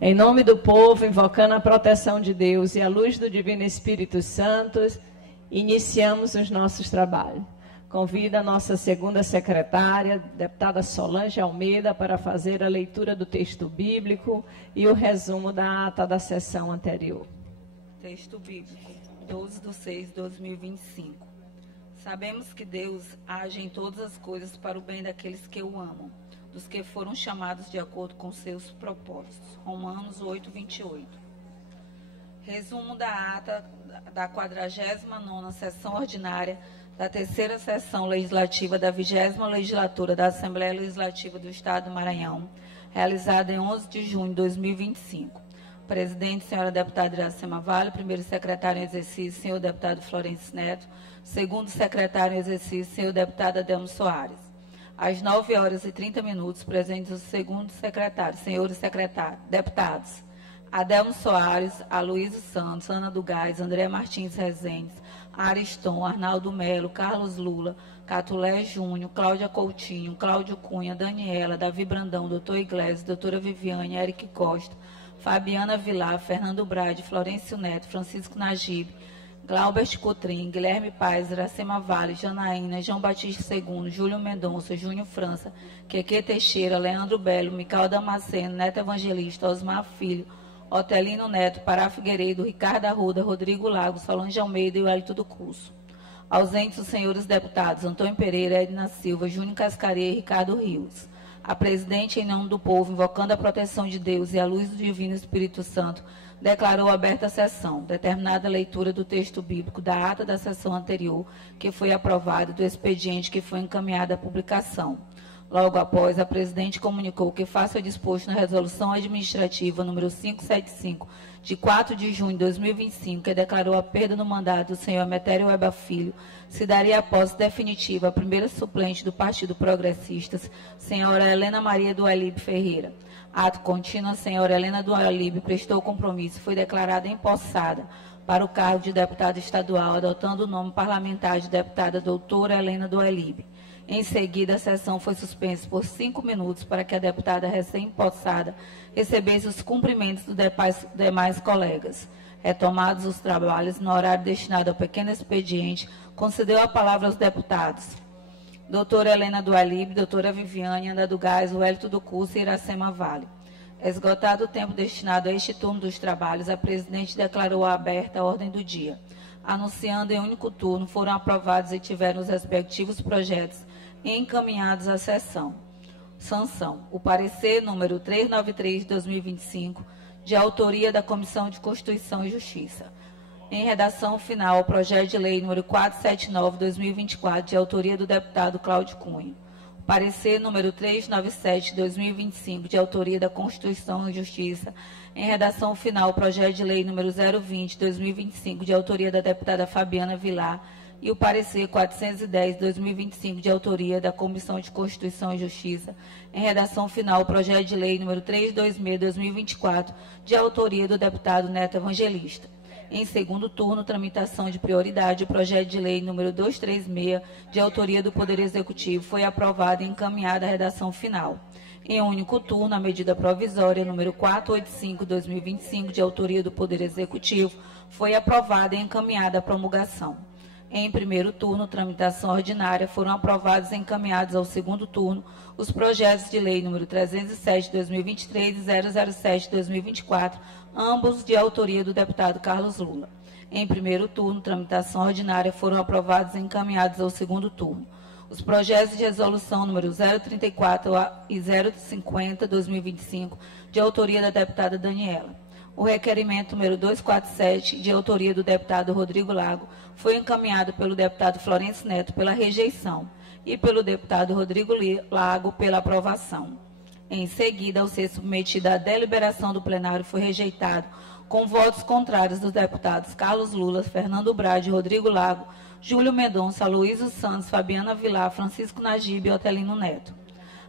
Em nome do povo, invocando a proteção de Deus e a luz do Divino Espírito Santo, iniciamos os nossos trabalhos. Convido a nossa segunda secretária, deputada Solange Almeida, para fazer a leitura do texto bíblico e o resumo da ata da sessão anterior. Texto bíblico, 12/6/2025. Sabemos que Deus age em todas as coisas para o bem daqueles que o amam, dos que foram chamados de acordo com seus propósitos. Romanos 8:28. Resumo da ata da 49ª sessão ordinária da terceira sessão legislativa da 20ª legislatura da Assembleia Legislativa do Estado do Maranhão, realizada em 11 de junho de 2025. Presidente, senhora deputada Iracema Vale. Primeiro secretário em exercício, senhor deputado Florencio Neto. Segundo secretário em exercício, senhor deputado Adelmo Soares. Às 9h30, presentes os segundos secretários, senhores secretários, deputados Adelmo Soares, Aloysio Santos, Ana do Gás, André Martins Rezende, Ariston, Arnaldo Melo, Carlos Lula, Catulé Júnior, Cláudia Coutinho, Cláudio Cunha, Daniela, Davi Brandão, doutor Iglesias, doutora Viviane, Eric Costa, Fabiana Vilar, Fernando Brade, Florencio Neto, Francisco Najib, Glaubert Cotrim, Guilherme Paes, Iracema Vale, Janaína, João Batista II, Júlio Mendonça, Júnior França, Queque Teixeira, Leandro Belo, Micael Damasceno, Neto Evangelista, Osmar Filho, Otelino Neto, Pará Figueiredo, Ricardo Arruda, Rodrigo Lago, Solange Almeida e Wellington do Curso. Ausentes os senhores deputados Antônio Pereira, Edna Silva, Júnior Cascareira e Ricardo Rios. A presidente, em nome do povo, invocando a proteção de Deus e a luz do Divino Espírito Santo, declarou aberta a sessão, determinada a leitura do texto bíblico da ata da sessão anterior, que foi aprovada, do expediente que foi encaminhado à publicação. Logo após, a presidente comunicou que, face ao disposto na resolução administrativa número 575, de 4 de junho de 2025, que declarou a perda no mandato do senhor Emetério Weba Filho, se daria a posse definitiva à primeira suplente do Partido Progressistas, senhora Helena Maria do Alibe Ferreira. Ato contínuo, a senhora Helena do Alibe prestou compromisso e foi declarada empossada para o cargo de deputada estadual, adotando o nome parlamentar de deputada doutora Helena do Alibe. Em seguida, a sessão foi suspensa por 5 minutos para que a deputada recém-empossada recebesse os cumprimentos dos demais colegas. Retomados os trabalhos, no horário destinado ao pequeno expediente, concedeu a palavra aos deputados doutora Helena do Alibe, doutora Viviane, Ana do Gás, Wellington do Curso e Iracema Vale. Esgotado o tempo destinado a este turno dos trabalhos, a presidente declarou aberta a ordem do dia. Anunciando em único turno, foram aprovados e tiveram os respectivos projetos encaminhados à sessão. Sanção. O parecer número 393 de 2025, de autoria da Comissão de Constituição e Justiça. Em redação final, o projeto de lei número 479 de 2024, de autoria do deputado Cláudio Cunha. O parecer número 397 de 2025, de autoria da Constituição e Justiça. Em redação final, o projeto de lei número 020 de 2025, de autoria da deputada Fabiana Vilar. E o parecer 410 de 2025, de autoria da Comissão de Constituição e Justiça. Em redação final, o projeto de lei número 326 de 2024, de autoria do deputado Neto Evangelista. Em segundo turno, tramitação de prioridade, o projeto de lei número 236, de autoria do Poder Executivo, foi aprovado e encaminhado à redação final. Em único turno, a medida provisória número 485/2025, de autoria do Poder Executivo, foi aprovada e encaminhada à promulgação. Em primeiro turno, tramitação ordinária, foram aprovados e encaminhados ao segundo turno os projetos de lei número 307/2023 e 007/2024, ambos de autoria do deputado Carlos Lula. Em primeiro turno, tramitação ordinária, foram aprovados e encaminhados ao segundo turno os projetos de resolução número 034 e 050/2025, de autoria da deputada Daniela. O requerimento número 247, de autoria do deputado Rodrigo Lago, foi encaminhado pelo deputado Florencio Neto pela rejeição e pelo deputado Rodrigo Lago pela aprovação. Em seguida, ao ser submetido à deliberação do plenário, foi rejeitado, com votos contrários dos deputados Carlos Lula, Fernando Brade, Rodrigo Lago, Júlio Mendonça, Aloysio Santos, Fabiana Vilar, Francisco Najib e Otelino Neto.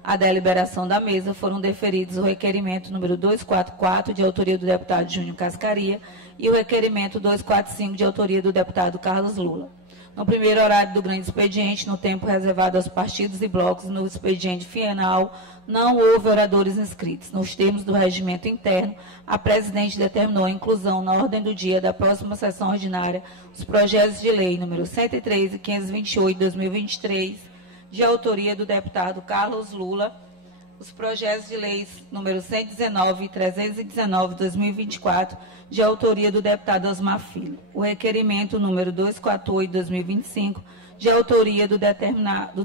À deliberação da mesa foram deferidos o requerimento número 244, de autoria do deputado Júnior Cascaria, e o requerimento 245, de autoria do deputado Carlos Lula. no primeiro horário do grande expediente, no tempo reservado aos partidos e blocos no expediente final, não houve oradores inscritos. Nos termos do regimento interno, a presidente determinou a inclusão na ordem do dia da próxima sessão ordinária os projetos de lei número 103 e 528 de 2023, de autoria do deputado Carlos Lula, os projetos de leis número 119 e 319 de 2024, de autoria do deputado Osmar Filho. O requerimento número 248 de 2025, de autoria do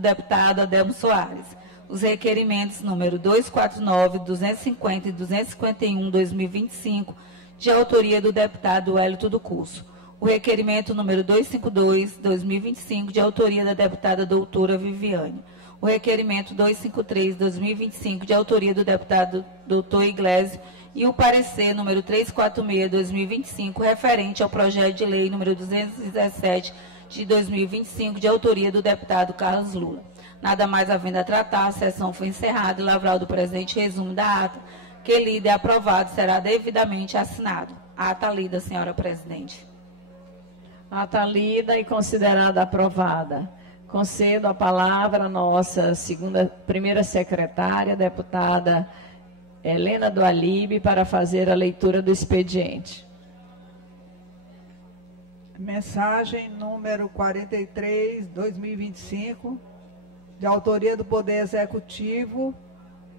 deputado Adelmo Soares. Os requerimentos número 249, 250 e 251 de 2025, de autoria do deputado Wellington do Curso. O requerimento número 252, 2025, de autoria da deputada doutora Viviane. O requerimento 253, 2025, de autoria do deputado doutor Iglesias, e o parecer número 346, 2025, referente ao projeto de lei número 217, de 2025, de autoria do deputado Carlos Lula. Nada mais havendo a tratar, a sessão foi encerrada e lavrar do presente resumo da ata, que lida e aprovado será devidamente assinado. Ata lida, senhora presidente. Ata lida e considerada aprovada. Concedo a palavra à nossa primeira secretária, deputada Helena do Alibe, para fazer a leitura do expediente. Mensagem número 43, 2025, de autoria do Poder Executivo,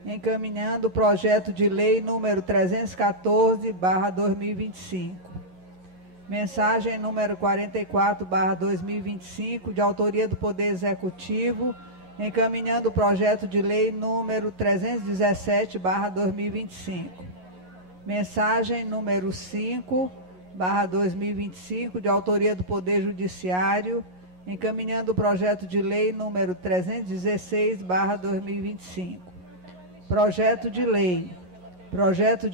encaminhando o projeto de lei número 314/2025. Mensagem número 44/2025, de autoria do Poder Executivo, encaminhando o projeto de lei número 317/2025. Mensagem número 5/2025, de autoria do Poder Judiciário, encaminhando o projeto de lei número 316/2025. Projeto de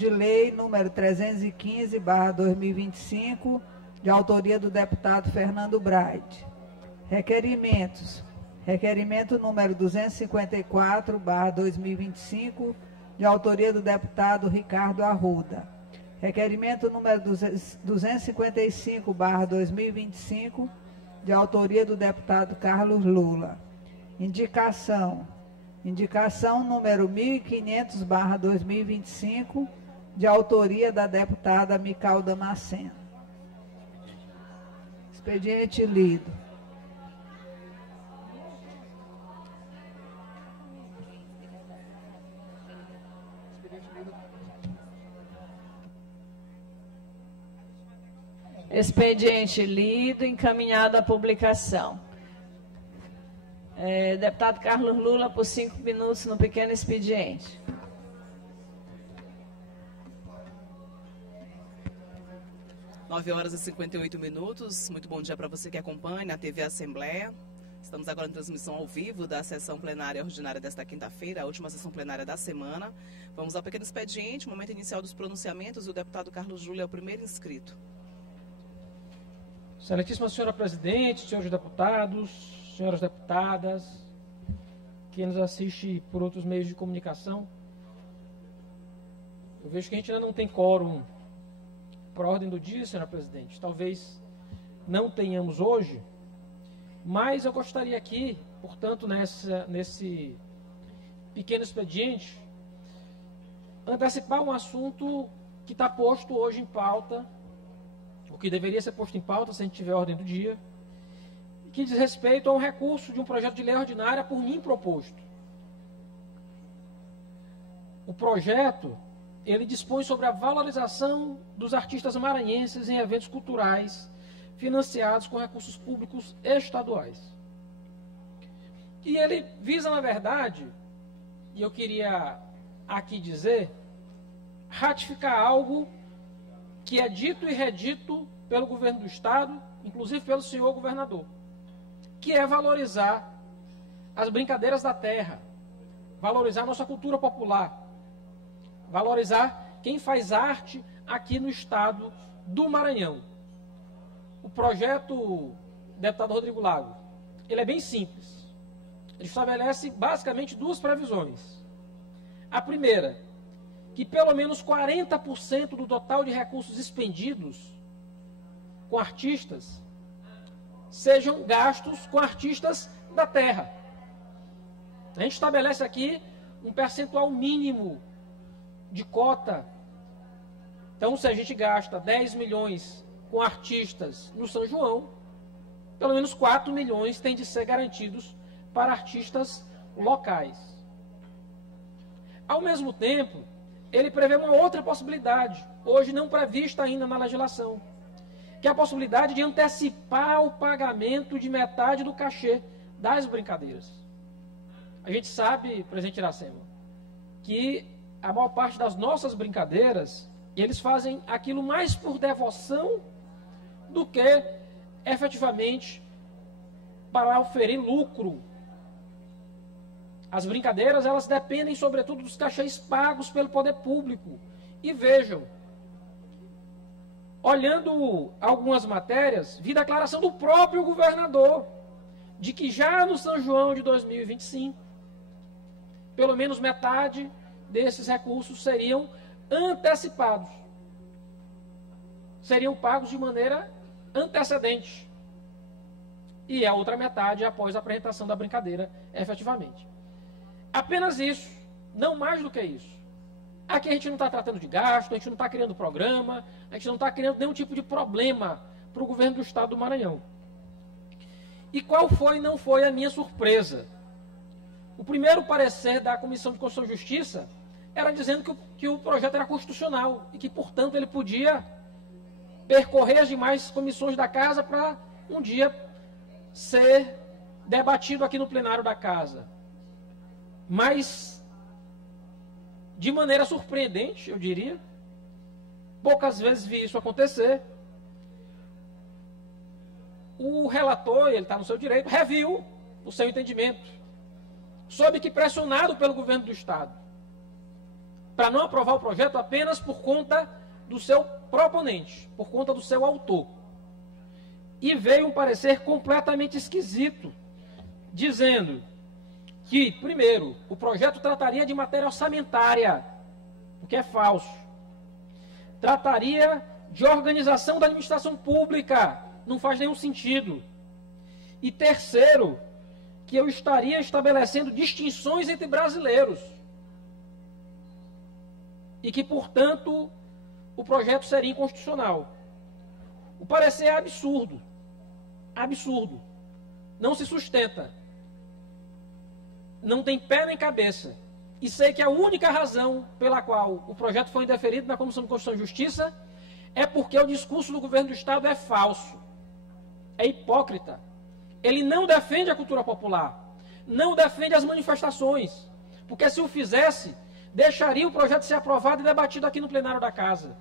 lei número 315/2025, de autoria do deputado Fernando Braide. Requerimentos. Requerimento número 254/2025, de autoria do deputado Ricardo Arruda. Requerimento número 255/2025, de autoria do deputado Carlos Lula. Indicação número 1500/2025, de autoria da deputada Mical Damasceno. Expediente lido. Expediente lido, encaminhado à publicação. Deputado Carlos Lula, por 5 minutos, no pequeno expediente. Nove horas e 58 minutos. Muito bom dia para você que acompanha a TV Assembleia. Estamos agora em transmissão ao vivo da sessão plenária ordinária desta quinta-feira, a última sessão plenária da semana. Vamos ao pequeno expediente, momento inicial dos pronunciamentos, e o deputado Carlos Júlio é o primeiro inscrito. Excelentíssima senhora presidente, senhores deputados, senhoras deputadas, quem nos assiste por outros meios de comunicação, eu vejo que a gente ainda não tem quórum para a ordem do dia, senhora presidente. Talvez não tenhamos hoje, mas eu gostaria aqui, portanto, nesse pequeno expediente, antecipar um assunto que está posto hoje em pauta, o que deveria ser posto em pauta se a gente tiver ordem do dia, que diz respeito a um recurso de um projeto de lei ordinária por mim proposto. O projeto, ele dispõe sobre a valorização dos artistas maranhenses em eventos culturais financiados com recursos públicos estaduais. E ele visa, na verdade, e eu queria aqui dizer, ratificar algo que é dito e redito pelo governo do Estado, inclusive pelo senhor governador, que é valorizar as brincadeiras da terra, valorizar nossa cultura popular, valorizar quem faz arte aqui no estado do Maranhão. O projeto, deputado Rodrigo Lago, ele é bem simples. Ele estabelece basicamente duas previsões. A primeira, que pelo menos 40% do total de recursos expendidos com artistas sejam gastos com artistas da terra. A gente estabelece aqui um percentual mínimo de cota. Então, se a gente gasta 10 milhões com artistas no São João, pelo menos 4 milhões têm de ser garantidos para artistas locais. Ao mesmo tempo, ele prevê uma outra possibilidade, hoje não prevista ainda na legislação, que é a possibilidade de antecipar o pagamento de metade do cachê das brincadeiras. A gente sabe, presidente Iracema, que a maior parte das nossas brincadeiras, eles fazem aquilo mais por devoção do que efetivamente para oferir lucro. As brincadeiras, elas dependem sobretudo dos cachês pagos pelo poder público. E vejam, olhando algumas matérias, vi declaração do próprio governador de que já no São João de 2025, pelo menos metade desses recursos seriam antecipados. Seriam pagos de maneira antecedente. E a outra metade após a apresentação da brincadeira, efetivamente. Apenas isso, não mais do que isso. Aqui a gente não está tratando de gasto, a gente não está criando programa, a gente não está criando nenhum tipo de problema para o governo do estado do Maranhão. E qual foi e não foi a minha surpresa? O primeiro parecer da Comissão de Constituição e Justiça era dizendo que o projeto era constitucional e que, portanto, ele podia percorrer as demais comissões da Casa para um dia ser debatido aqui no plenário da Casa. Mas, de maneira surpreendente, eu diria, poucas vezes vi isso acontecer, o relator, ele está no seu direito, reviu o seu entendimento, soube que pressionado pelo governo do Estado, para não aprovar o projeto apenas por conta do seu proponente, por conta do seu autor. E veio um parecer completamente esquisito, dizendo que, primeiro, o projeto trataria de matéria orçamentária, o que é falso. Trataria de organização da administração pública, não faz nenhum sentido. E terceiro, que eu estaria estabelecendo distinções entre brasileiros. E que, portanto, o projeto seria inconstitucional. O parecer é absurdo. Absurdo. Não se sustenta. Não tem pé nem cabeça. E sei que a única razão pela qual o projeto foi indeferido na Comissão de Constituição e Justiça é porque o discurso do governo do Estado é falso. É hipócrita. Ele não defende a cultura popular. Não defende as manifestações. Porque se o fizesse, deixaria o projeto ser aprovado e debatido aqui no plenário da Casa.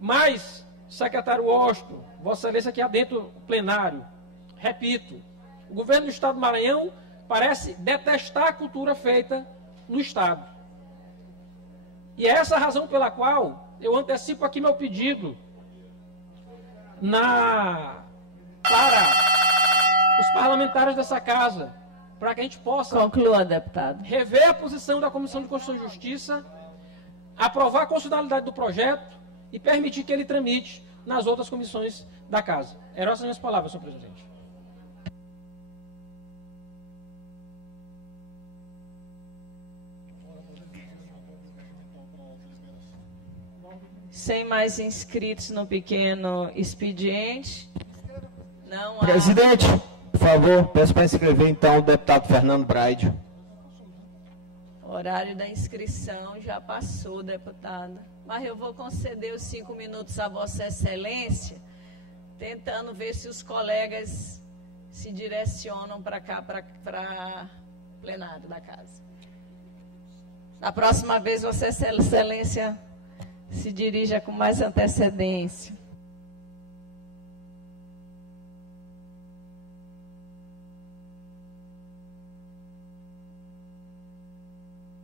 Mas, secretário Washington, Vossa Excelência aqui adentro do plenário, repito, o governo do Estado do Maranhão parece detestar a cultura feita no Estado. E é essa a razão pela qual eu antecipo aqui meu pedido para os parlamentares dessa Casa, para que a gente possa Conclua, deputado. rever a posição da Comissão de Constituição e Justiça, aprovar a constitucionalidade do projeto e permitir que ele tramite nas outras comissões da Casa. Eram essas minhas palavras, senhor presidente. Sem mais inscritos no pequeno expediente. Não há... Presidente, por favor, peço para inscrever então o deputado Fernando Braide. O horário da inscrição já passou, deputada. Mas eu vou conceder os 5 minutos a Vossa Excelência, tentando ver se os colegas se direcionam para cá, para plenário da Casa. Da próxima vez, Vossa Excelência se dirija com mais antecedência.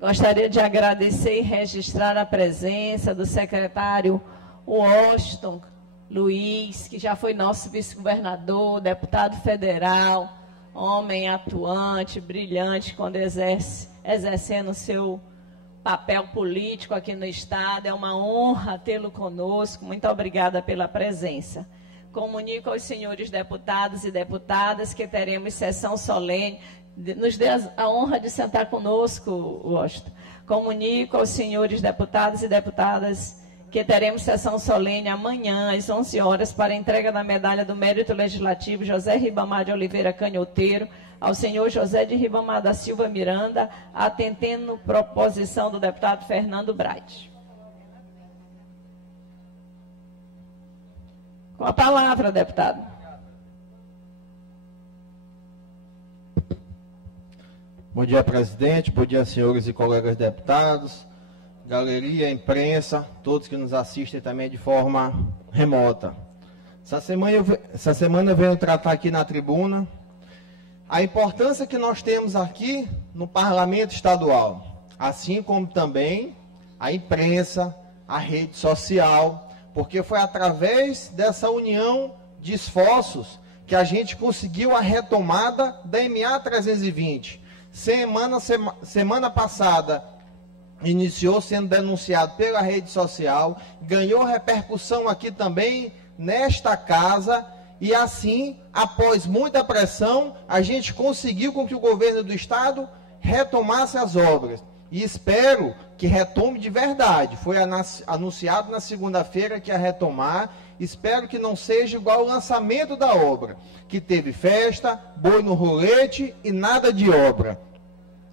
Gostaria de agradecer e registrar a presença do secretário Washington Luiz, que já foi nosso vice-governador, deputado federal, homem atuante, brilhante, quando exercendo o seu papel político aqui no Estado. É uma honra tê-lo conosco. Muito obrigada pela presença. Comunico aos senhores deputados e deputadas que teremos sessão solene. Nos dê a honra de sentar conosco, Washington. Comunico aos senhores deputados e deputadas que teremos sessão solene amanhã, às 11 horas, para a entrega da medalha do Mérito Legislativo José Ribamar de Oliveira Canhoteiro, ao senhor José de Ribamar da Silva Miranda, atendendo proposição do deputado Fernando Bright. Com a palavra, deputado. Bom dia, presidente. Bom dia, senhores e colegas deputados, galeria, imprensa, todos que nos assistem também de forma remota. Essa semana eu venho tratar aqui na tribuna a importância que nós temos aqui no Parlamento Estadual, assim como também a imprensa, a rede social, porque foi através dessa união de esforços que a gente conseguiu a retomada da MA 320. Semana passada iniciou sendo denunciado pela rede social, ganhou repercussão aqui também nesta casa, e assim, após muita pressão, a gente conseguiu com que o governo do estado retomasse as obras. E espero que retome de verdade. Foi anunciado na segunda-feira que ia retomar. Espero que não seja igual ao lançamento da obra, que teve festa, boi no rolete e nada de obra.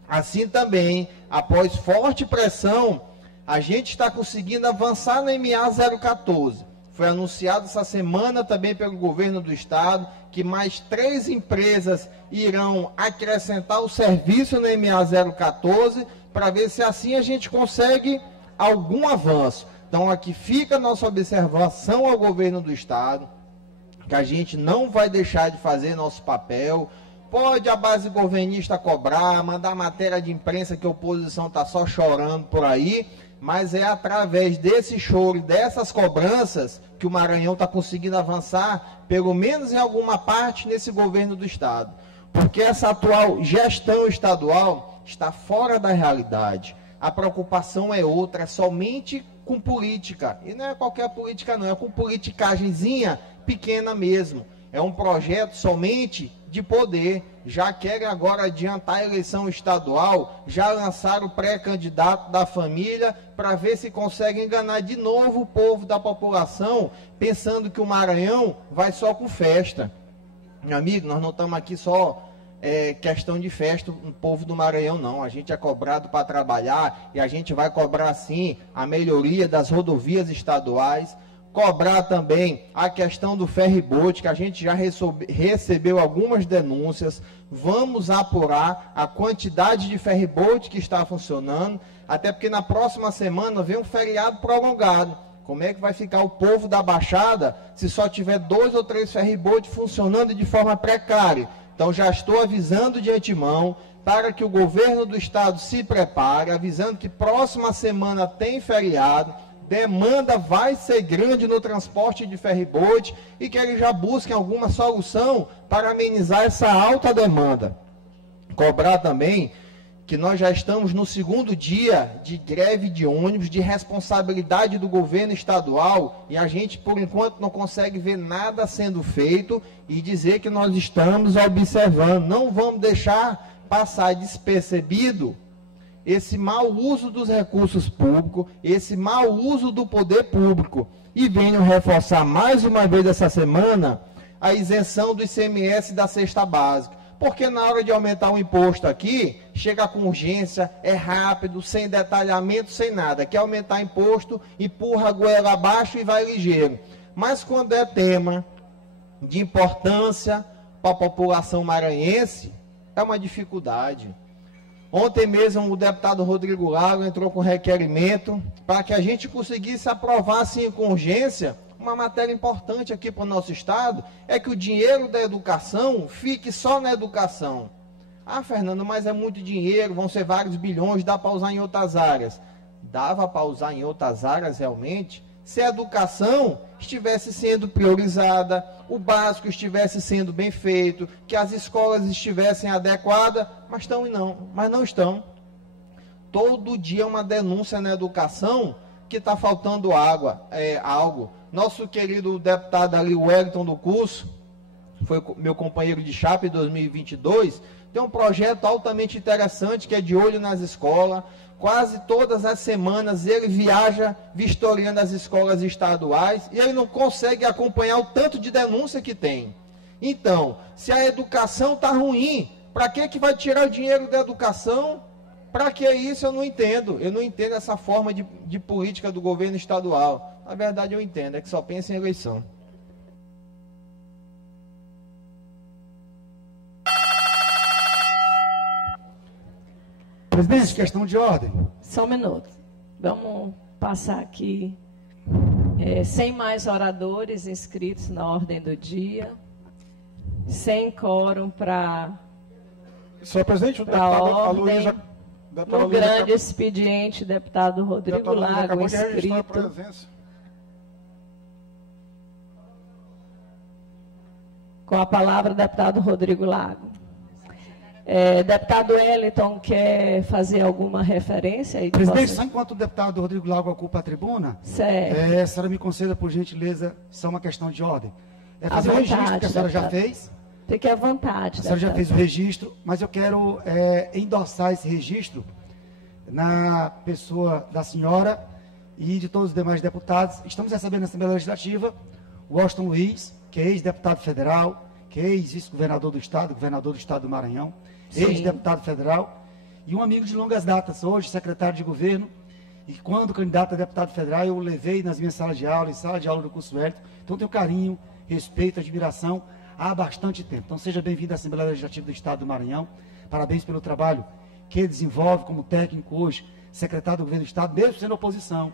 Assim também, após forte pressão, a gente está conseguindo avançar na MA 014. Foi anunciado essa semana também pelo governo do estado que mais 3 empresas irão acrescentar o serviço na MA 014 para ver se assim a gente consegue algum avanço. Então aqui fica a nossa observação ao governo do estado, que a gente não vai deixar de fazer nosso papel. Pode a base governista cobrar, mandar matéria de imprensa que a oposição está só chorando por aí, mas é através desse choro e dessas cobranças que o Maranhão está conseguindo avançar, pelo menos em alguma parte, nesse governo do estado. Porque essa atual gestão estadual está fora da realidade. A preocupação é outra, é somente com política. E não é qualquer política não, é com politicagemzinha pequena mesmo. É um projeto somente de poder. Já querem agora adiantar a eleição estadual, já lançaram o pré-candidato da família para ver se conseguem enganar de novo o povo da população, pensando que o Maranhão vai só com festa. Meu amigo, nós não estamos aqui só questão de festa, o povo do Maranhão não. A gente é cobrado para trabalhar e a gente vai cobrar sim a melhoria das rodovias estaduais, cobrar também a questão do ferry-boat, que a gente já recebeu algumas denúncias. Vamos apurar a quantidade de ferry-boat que está funcionando, até porque na próxima semana vem um feriado prolongado. Como é que vai ficar o povo da Baixada se só tiver 2 ou 3 ferry-boat funcionando de forma precária? Então já estou avisando de antemão para que o governo do estado se prepare, avisando que próxima semana tem feriado, demanda vai ser grande no transporte de ferry-boat e que eles já busquem alguma solução para amenizar essa alta demanda. Cobrar também que nós já estamos no 2º dia de greve de ônibus, de responsabilidade do governo estadual, e a gente, por enquanto, não consegue ver nada sendo feito e dizer que nós estamos observando. Não vamos deixar passar despercebido esse mau uso dos recursos públicos, esse mau uso do poder público. E venho reforçar mais uma vez essa semana a isenção do ICMS da cesta básica. Porque na hora de aumentar o imposto aqui, chega com urgência, é rápido, sem detalhamento, sem nada. Quer aumentar imposto, empurra a goela abaixo e vai ligeiro. Mas quando é tema de importância para a população maranhense, é uma dificuldade. Ontem mesmo o deputado Rodrigo Lago entrou com requerimento para que a gente conseguisse aprovar assim com urgência. Uma matéria importante aqui para o nosso estado é que o dinheiro da educação fique só na educação. Ah, Fernando, mas é muito dinheiro, vão ser vários bilhões, dá para usar em outras áreas. Dava para usar em outras áreas realmente se a educação estivesse sendo priorizada, o básico estivesse sendo bem feito, que as escolas estivessem adequadas, mas não estão. Todo dia uma denúncia na educação que está faltando algo. nosso querido deputado ali, o Wellington do Curso, foi meu companheiro de chapa em 2022, tem um projeto altamente interessante que é de olho nas escolas. Quase todas as semanas ele viaja vistoriando as escolas estaduais e ele não consegue acompanhar o tanto de denúncia que tem. Então, se a educação está ruim, para que vai tirar o dinheiro da educação? Para que isso eu não entendo. Eu não entendo essa forma de política do governo estadual. Na verdade eu entendo, é que só pensa em eleição. Presidente, questão de ordem. Só um minuto. Vamos passar aqui. Sem mais oradores inscritos na ordem do dia. Sem quórum para... Senhor presidente, o deputado Luísa... No grande expediente, deputado Rodrigo Lago, inscrito. Com a palavra, deputado Rodrigo Lago. Deputado Wellington, quer fazer alguma referência? Aí presidente, só enquanto o deputado Rodrigo Lago ocupa a tribuna, certo. A senhora me conceda, por gentileza, só uma questão de ordem. Fazer o registro que a senhora já fez. Fique à vontade. A senhora já fez o registro, mas eu quero endossar esse registro na pessoa da senhora e de todos os demais deputados. Estamos recebendo na Assembleia Legislativa o Washington Luiz, que é ex-deputado federal, que é ex-vice-governador do Estado, governador do Estado do Maranhão, ex-deputado federal, e um amigo de longas datas, hoje secretário de governo, e quando candidato a deputado federal, eu o levei nas minhas salas de aula, em sala de aula do curso Wellington. Então tenho carinho, respeito, admiração há bastante tempo. Então seja bem-vindo à Assembleia Legislativa do Estado do Maranhão. Parabéns pelo trabalho que ele desenvolve como técnico hoje, secretário do governo do Estado, mesmo sendo oposição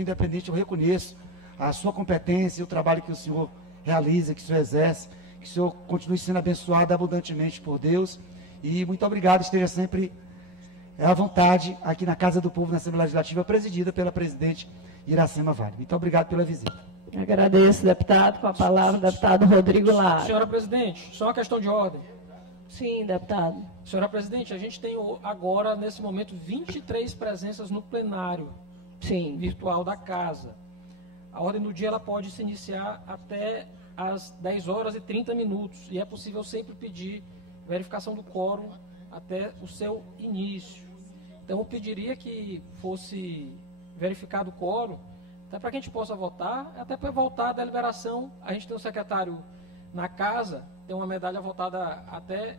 independente. Eu reconheço a sua competência e o trabalho que o senhor realiza, que o senhor exerce, que o senhor continue sendo abençoado abundantemente por Deus. E muito obrigado, esteja sempre à vontade aqui na Casa do Povo, na Assembleia Legislativa, presidida pela presidente Iracema Vale. Muito obrigado pela visita. Agradeço, deputado. Com a palavra, deputado Rodrigo Lago. Senhora presidente, só uma questão de ordem. Sim, deputado. Senhora presidente, a gente tem agora, nesse momento, 23 presenças no plenário virtual da casa. A ordem do dia ela pode se iniciar até às 10 horas e 30 minutos. E é possível sempre pedir verificação do quórum até o seu início. Então, eu pediria que fosse verificado o quórum, até para que a gente possa votar, até para voltar a deliberação. A gente tem um secretário na casa, tem uma medalha votada até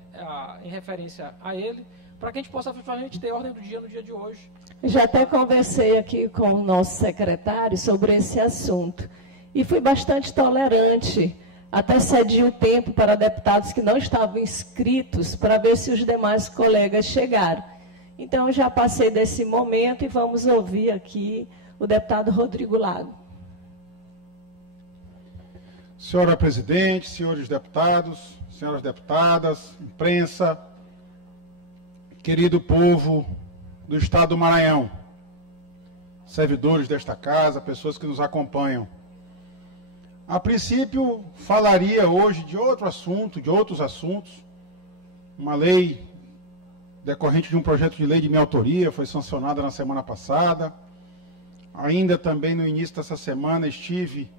em referência a ele, para que a gente possa efetivamente ter ordem do dia no dia de hoje. Já até conversei aqui com o nosso secretário sobre esse assunto e fui bastante tolerante, até cedi o tempo para deputados que não estavam inscritos para ver se os demais colegas chegaram. Então, já passei desse momento e vamos ouvir aqui o deputado Rodrigo Lago. Senhora presidente, senhores deputados, senhoras deputadas, imprensa, querido povo do Estado do Maranhão, servidores desta casa, pessoas que nos acompanham. A princípio, falaria hoje de outro assunto, de outros assuntos. Uma lei decorrente de um projeto de lei de minha autoria, foi sancionada na semana passada. Ainda também no início dessa semana estive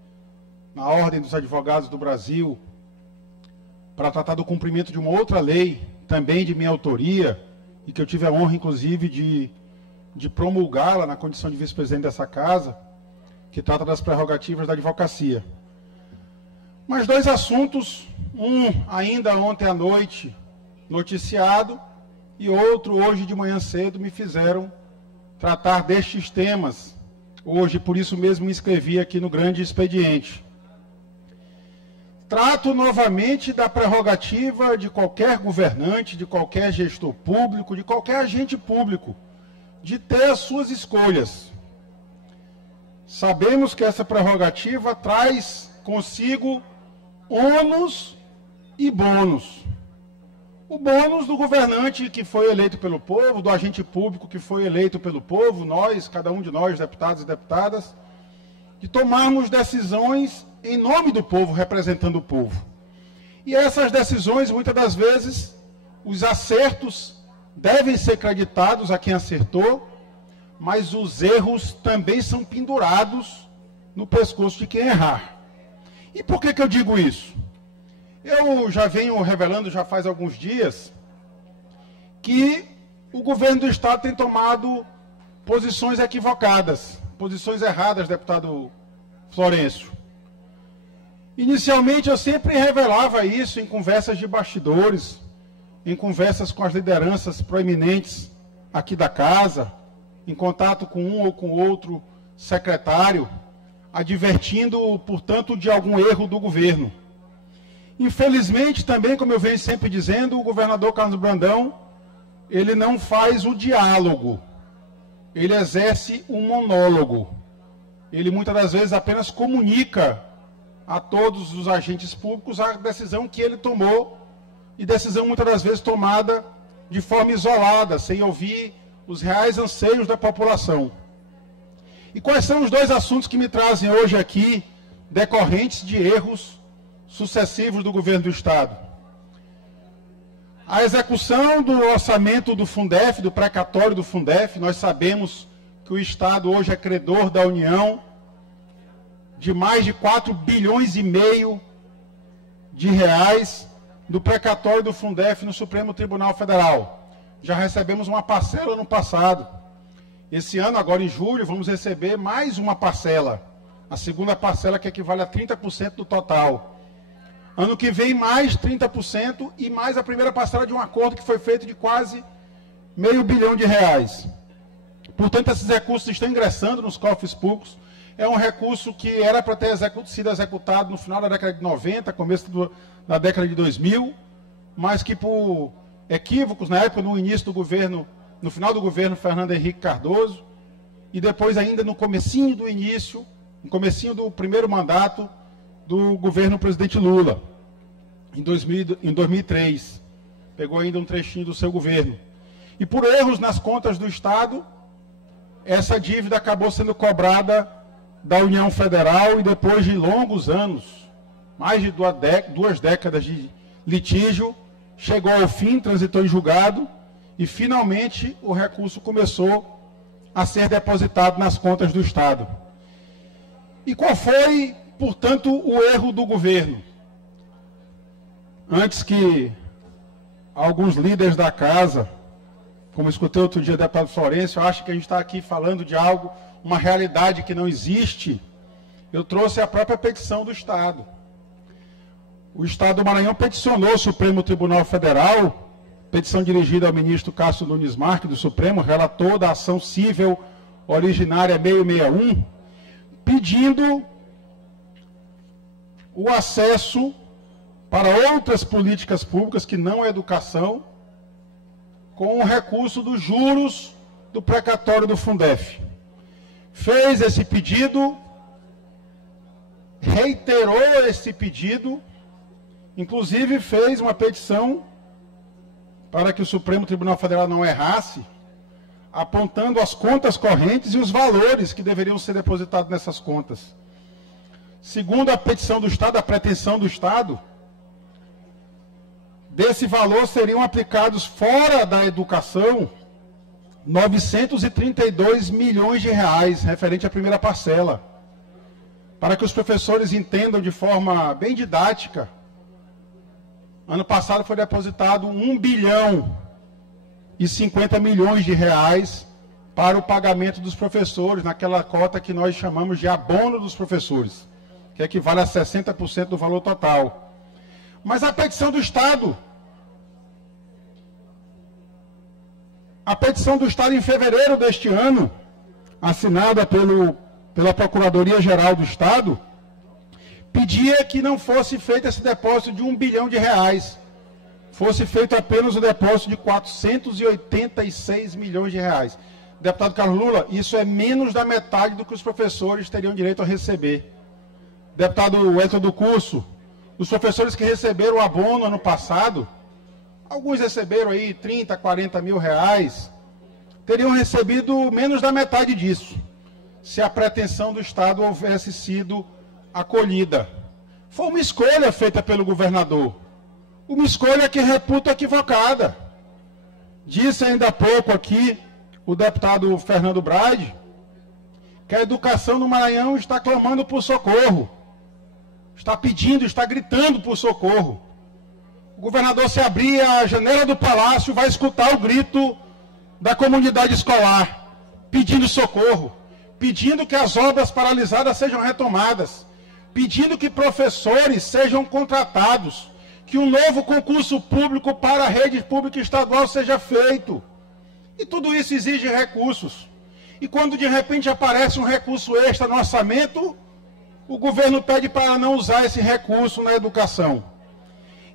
na Ordem dos Advogados do Brasil para tratar do cumprimento de uma outra lei, também de minha autoria, e que eu tive a honra, inclusive, de promulgá-la na condição de vice-presidente dessa casa, que trata das prerrogativas da advocacia. Mas dois assuntos, um ainda ontem à noite noticiado, e outro hoje de manhã cedo, me fizeram tratar destes temas. Hoje, por isso mesmo, me inscrevi aqui no grande expediente. Trato novamente da prerrogativa de qualquer governante, de qualquer gestor público, de qualquer agente público, de ter as suas escolhas. Sabemos que essa prerrogativa traz consigo ônus e bônus. O bônus do governante que foi eleito pelo povo, do agente público que foi eleito pelo povo, nós, cada um de nós, deputados e deputadas, de tomarmos decisões em nome do povo, representando o povo. E essas decisões, muitas das vezes, os acertos devem ser creditados a quem acertou, mas os erros também são pendurados no pescoço de quem errar. E por que eu digo isso? Eu já venho revelando, já faz alguns dias, que o governo do Estado tem tomado posições equivocadas, posições erradas, deputado Florencio. Inicialmente eu sempre revelava isso em conversas de bastidores, em conversas com as lideranças proeminentes aqui da casa, em contato com um ou com outro secretário, advertindo, portanto, de algum erro do governo. Infelizmente, também, como eu venho sempre dizendo, o governador Carlos Brandão, ele não faz o diálogo, ele exerce um monólogo. Ele, muitas das vezes, apenas comunica a todos os agentes públicos a decisão que ele tomou, e decisão, muitas das vezes, tomada de forma isolada, sem ouvir os reais anseios da população. E quais são os dois assuntos que me trazem hoje aqui, decorrentes de erros sucessivos do governo do Estado? A execução do orçamento do Fundef, do precatório do Fundef. Nós sabemos que o Estado hoje é credor da União de mais de 4,5 bilhões de reais do precatório do Fundef no Supremo Tribunal Federal. Já recebemos uma parcela no passado. Esse ano, agora em julho, vamos receber mais uma parcela. A segunda parcela, que equivale a 30% do total. Ano que vem, mais 30% e mais a primeira parcela de um acordo que foi feito de quase R$500 bilhão. Portanto, esses recursos estão ingressando nos cofres públicos. É um recurso que era para ter sido executado no final da década de 90, começo da década de 2000, mas que por equívocos, na época, no início do governo, no final do governo Fernando Henrique Cardoso, e depois ainda no comecinho do início, no comecinho do primeiro mandato do governo presidente Lula, em 2003. Pegou ainda um trechinho do seu governo. E por erros nas contas do Estado, essa dívida acabou sendo cobrada da União Federal e depois de longos anos, mais de 2 décadas de litígio, chegou ao fim, transitou em julgado e finalmente o recurso começou a ser depositado nas contas do Estado. E qual foi, portanto, o erro do governo? Antes que alguns líderes da casa, como escutei outro dia o deputado Florencio, acham que a gente está aqui falando de algo, uma realidade que não existe, eu trouxe a própria petição do Estado. O Estado do Maranhão peticionou o Supremo Tribunal Federal, petição dirigida ao ministro Cássio Nunes Marques do Supremo, relator da ação civil originária 661, pedindo o acesso para outras políticas públicas que não a educação, com o recurso dos juros do precatório do Fundef. Fez esse pedido, reiterou esse pedido, inclusive fez uma petição para que o Supremo Tribunal Federal não errasse, apontando as contas correntes e os valores que deveriam ser depositados nessas contas. Segundo a petição do Estado, a pretensão do Estado, desse valor seriam aplicados fora da educação 932 milhões de reais, referente à primeira parcela. Para que os professores entendam de forma bem didática, ano passado foi depositado 1 bilhão e 50 milhões de reais para o pagamento dos professores, naquela cota que nós chamamos de abono dos professores, que equivale a 60% do valor total. Mas a petição do Estado, em fevereiro deste ano, assinada pela Procuradoria-Geral do Estado, pedia que não fosse feito esse depósito de 1 bilhão de reais, fosse feito apenas o depósito de 486 milhões de reais. Deputado Carlos Lula, isso é menos da metade do que os professores teriam direito a receber. Deputado Wellington do Curso, os professores que receberam o abono ano passado, alguns receberam aí 30, 40 mil reais, teriam recebido menos da metade disso, se a pretensão do Estado houvesse sido acolhida. Foi uma escolha feita pelo governador, uma escolha que reputo equivocada. Disse ainda há pouco aqui o deputado Fernando Brade, que a educação no Maranhão está clamando por socorro. Está pedindo, está gritando por socorro. O governador, se abrir a janela do palácio, vai escutar o grito da comunidade escolar, pedindo socorro, pedindo que as obras paralisadas sejam retomadas, pedindo que professores sejam contratados, que um novo concurso público para a rede pública estadual seja feito. E tudo isso exige recursos. E quando de repente aparece um recurso extra no orçamento, o governo pede para não usar esse recurso na educação.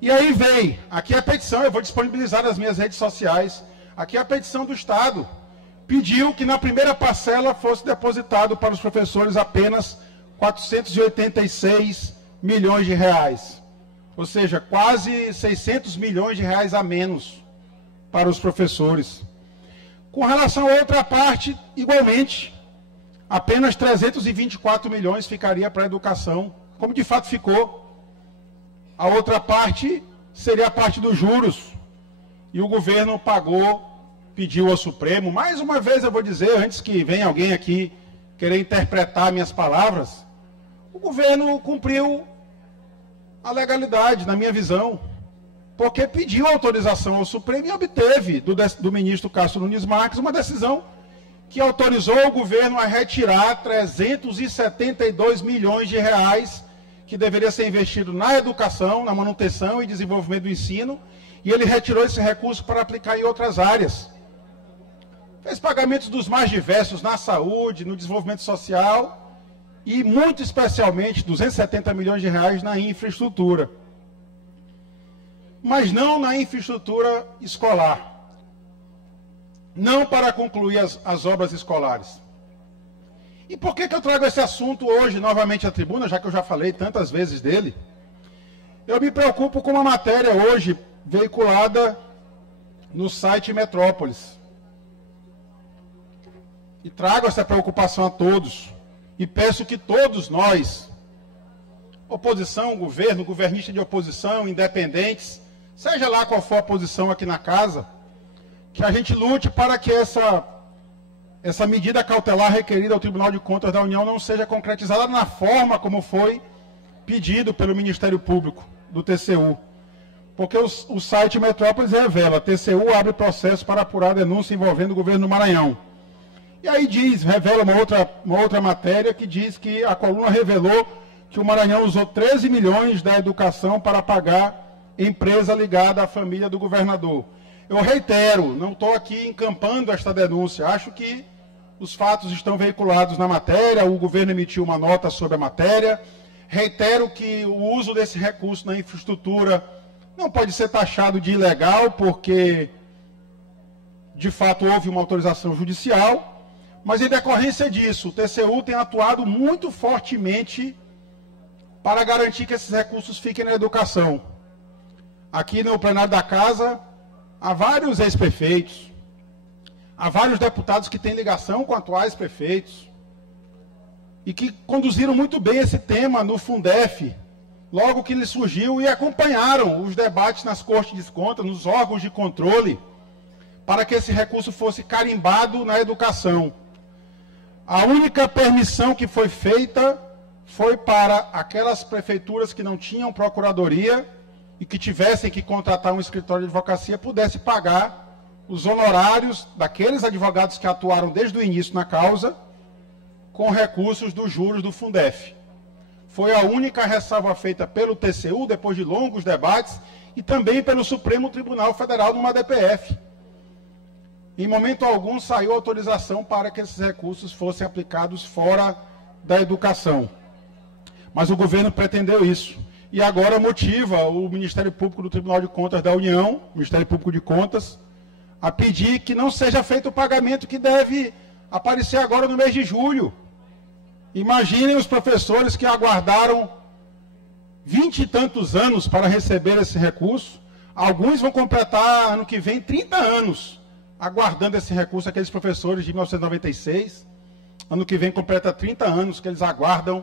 E aí vem, aqui a petição, eu vou disponibilizar nas minhas redes sociais, aqui a petição do Estado. Pediu que na primeira parcela fosse depositado para os professores apenas 486 milhões de reais. Ou seja, quase 600 milhões de reais a menos para os professores. Com relação a outra parte, igualmente, apenas 324 milhões ficaria para a educação, como de fato ficou. A outra parte seria a parte dos juros. E o governo pagou, pediu ao Supremo. Mais uma vez eu vou dizer, antes que venha alguém aqui querer interpretar minhas palavras, o governo cumpriu a legalidade, na minha visão, porque pediu autorização ao Supremo e obteve do ministro Cássio Nunes Marques uma decisão que autorizou o governo a retirar 372 milhões de reais que deveria ser investido na educação, na manutenção e desenvolvimento do ensino, e ele retirou esse recurso para aplicar em outras áreas. Fez pagamentos dos mais diversos na saúde, no desenvolvimento social e, muito especialmente, 270 milhões de reais na infraestrutura. Mas não na infraestrutura escolar. Não para concluir as obras escolares. E por que eu trago esse assunto hoje novamente à tribuna, já que eu já falei tantas vezes dele? Eu me preocupo com uma matéria hoje veiculada no site Metrópolis. E trago essa preocupação a todos. E peço que todos nós, oposição, governo, governista de oposição, independentes, seja lá qual for a posição aqui na casa, que a gente lute para que essa medida cautelar requerida ao Tribunal de Contas da União não seja concretizada na forma como foi pedido pelo Ministério Público do TCU. Porque o site Metrópolis revela, TCU abre processo para apurar denúncia envolvendo o governo do Maranhão. E aí revela uma outra matéria que diz que a coluna revelou que o Maranhão usou 13 milhões da educação para pagar empresa ligada à família do governador. Eu reitero, não estou aqui encampando esta denúncia, acho que os fatos estão veiculados na matéria, o governo emitiu uma nota sobre a matéria. Reitero que o uso desse recurso na infraestrutura não pode ser taxado de ilegal, porque de fato houve uma autorização judicial, mas em decorrência disso, o TCU tem atuado muito fortemente para garantir que esses recursos fiquem na educação. Aqui no plenário da Casa, há vários ex-prefeitos, há vários deputados que têm ligação com atuais prefeitos e que conduziram muito bem esse tema no Fundef, logo que ele surgiu, e acompanharam os debates nas Cortes de Contas, nos órgãos de controle, para que esse recurso fosse carimbado na educação. A única permissão que foi feita foi para aquelas prefeituras que não tinham procuradoria e que tivessem que contratar um escritório de advocacia, pudesse pagar os honorários daqueles advogados que atuaram desde o início na causa, com recursos dos juros do Fundef. Foi a única ressalva feita pelo TCU, depois de longos debates, e também pelo Supremo Tribunal Federal numa DPF. Em momento algum saiu autorização para que esses recursos fossem aplicados fora da educação. Mas o governo pretendeu isso. E agora motiva o Ministério Público do Tribunal de Contas da União, Ministério Público de Contas, a pedir que não seja feito o pagamento que deve aparecer agora no mês de julho. Imaginem os professores que aguardaram 20 e tantos anos para receber esse recurso. Alguns vão completar ano que vem 30 anos aguardando esse recurso, aqueles professores de 1996. Ano que vem completa 30 anos que eles aguardam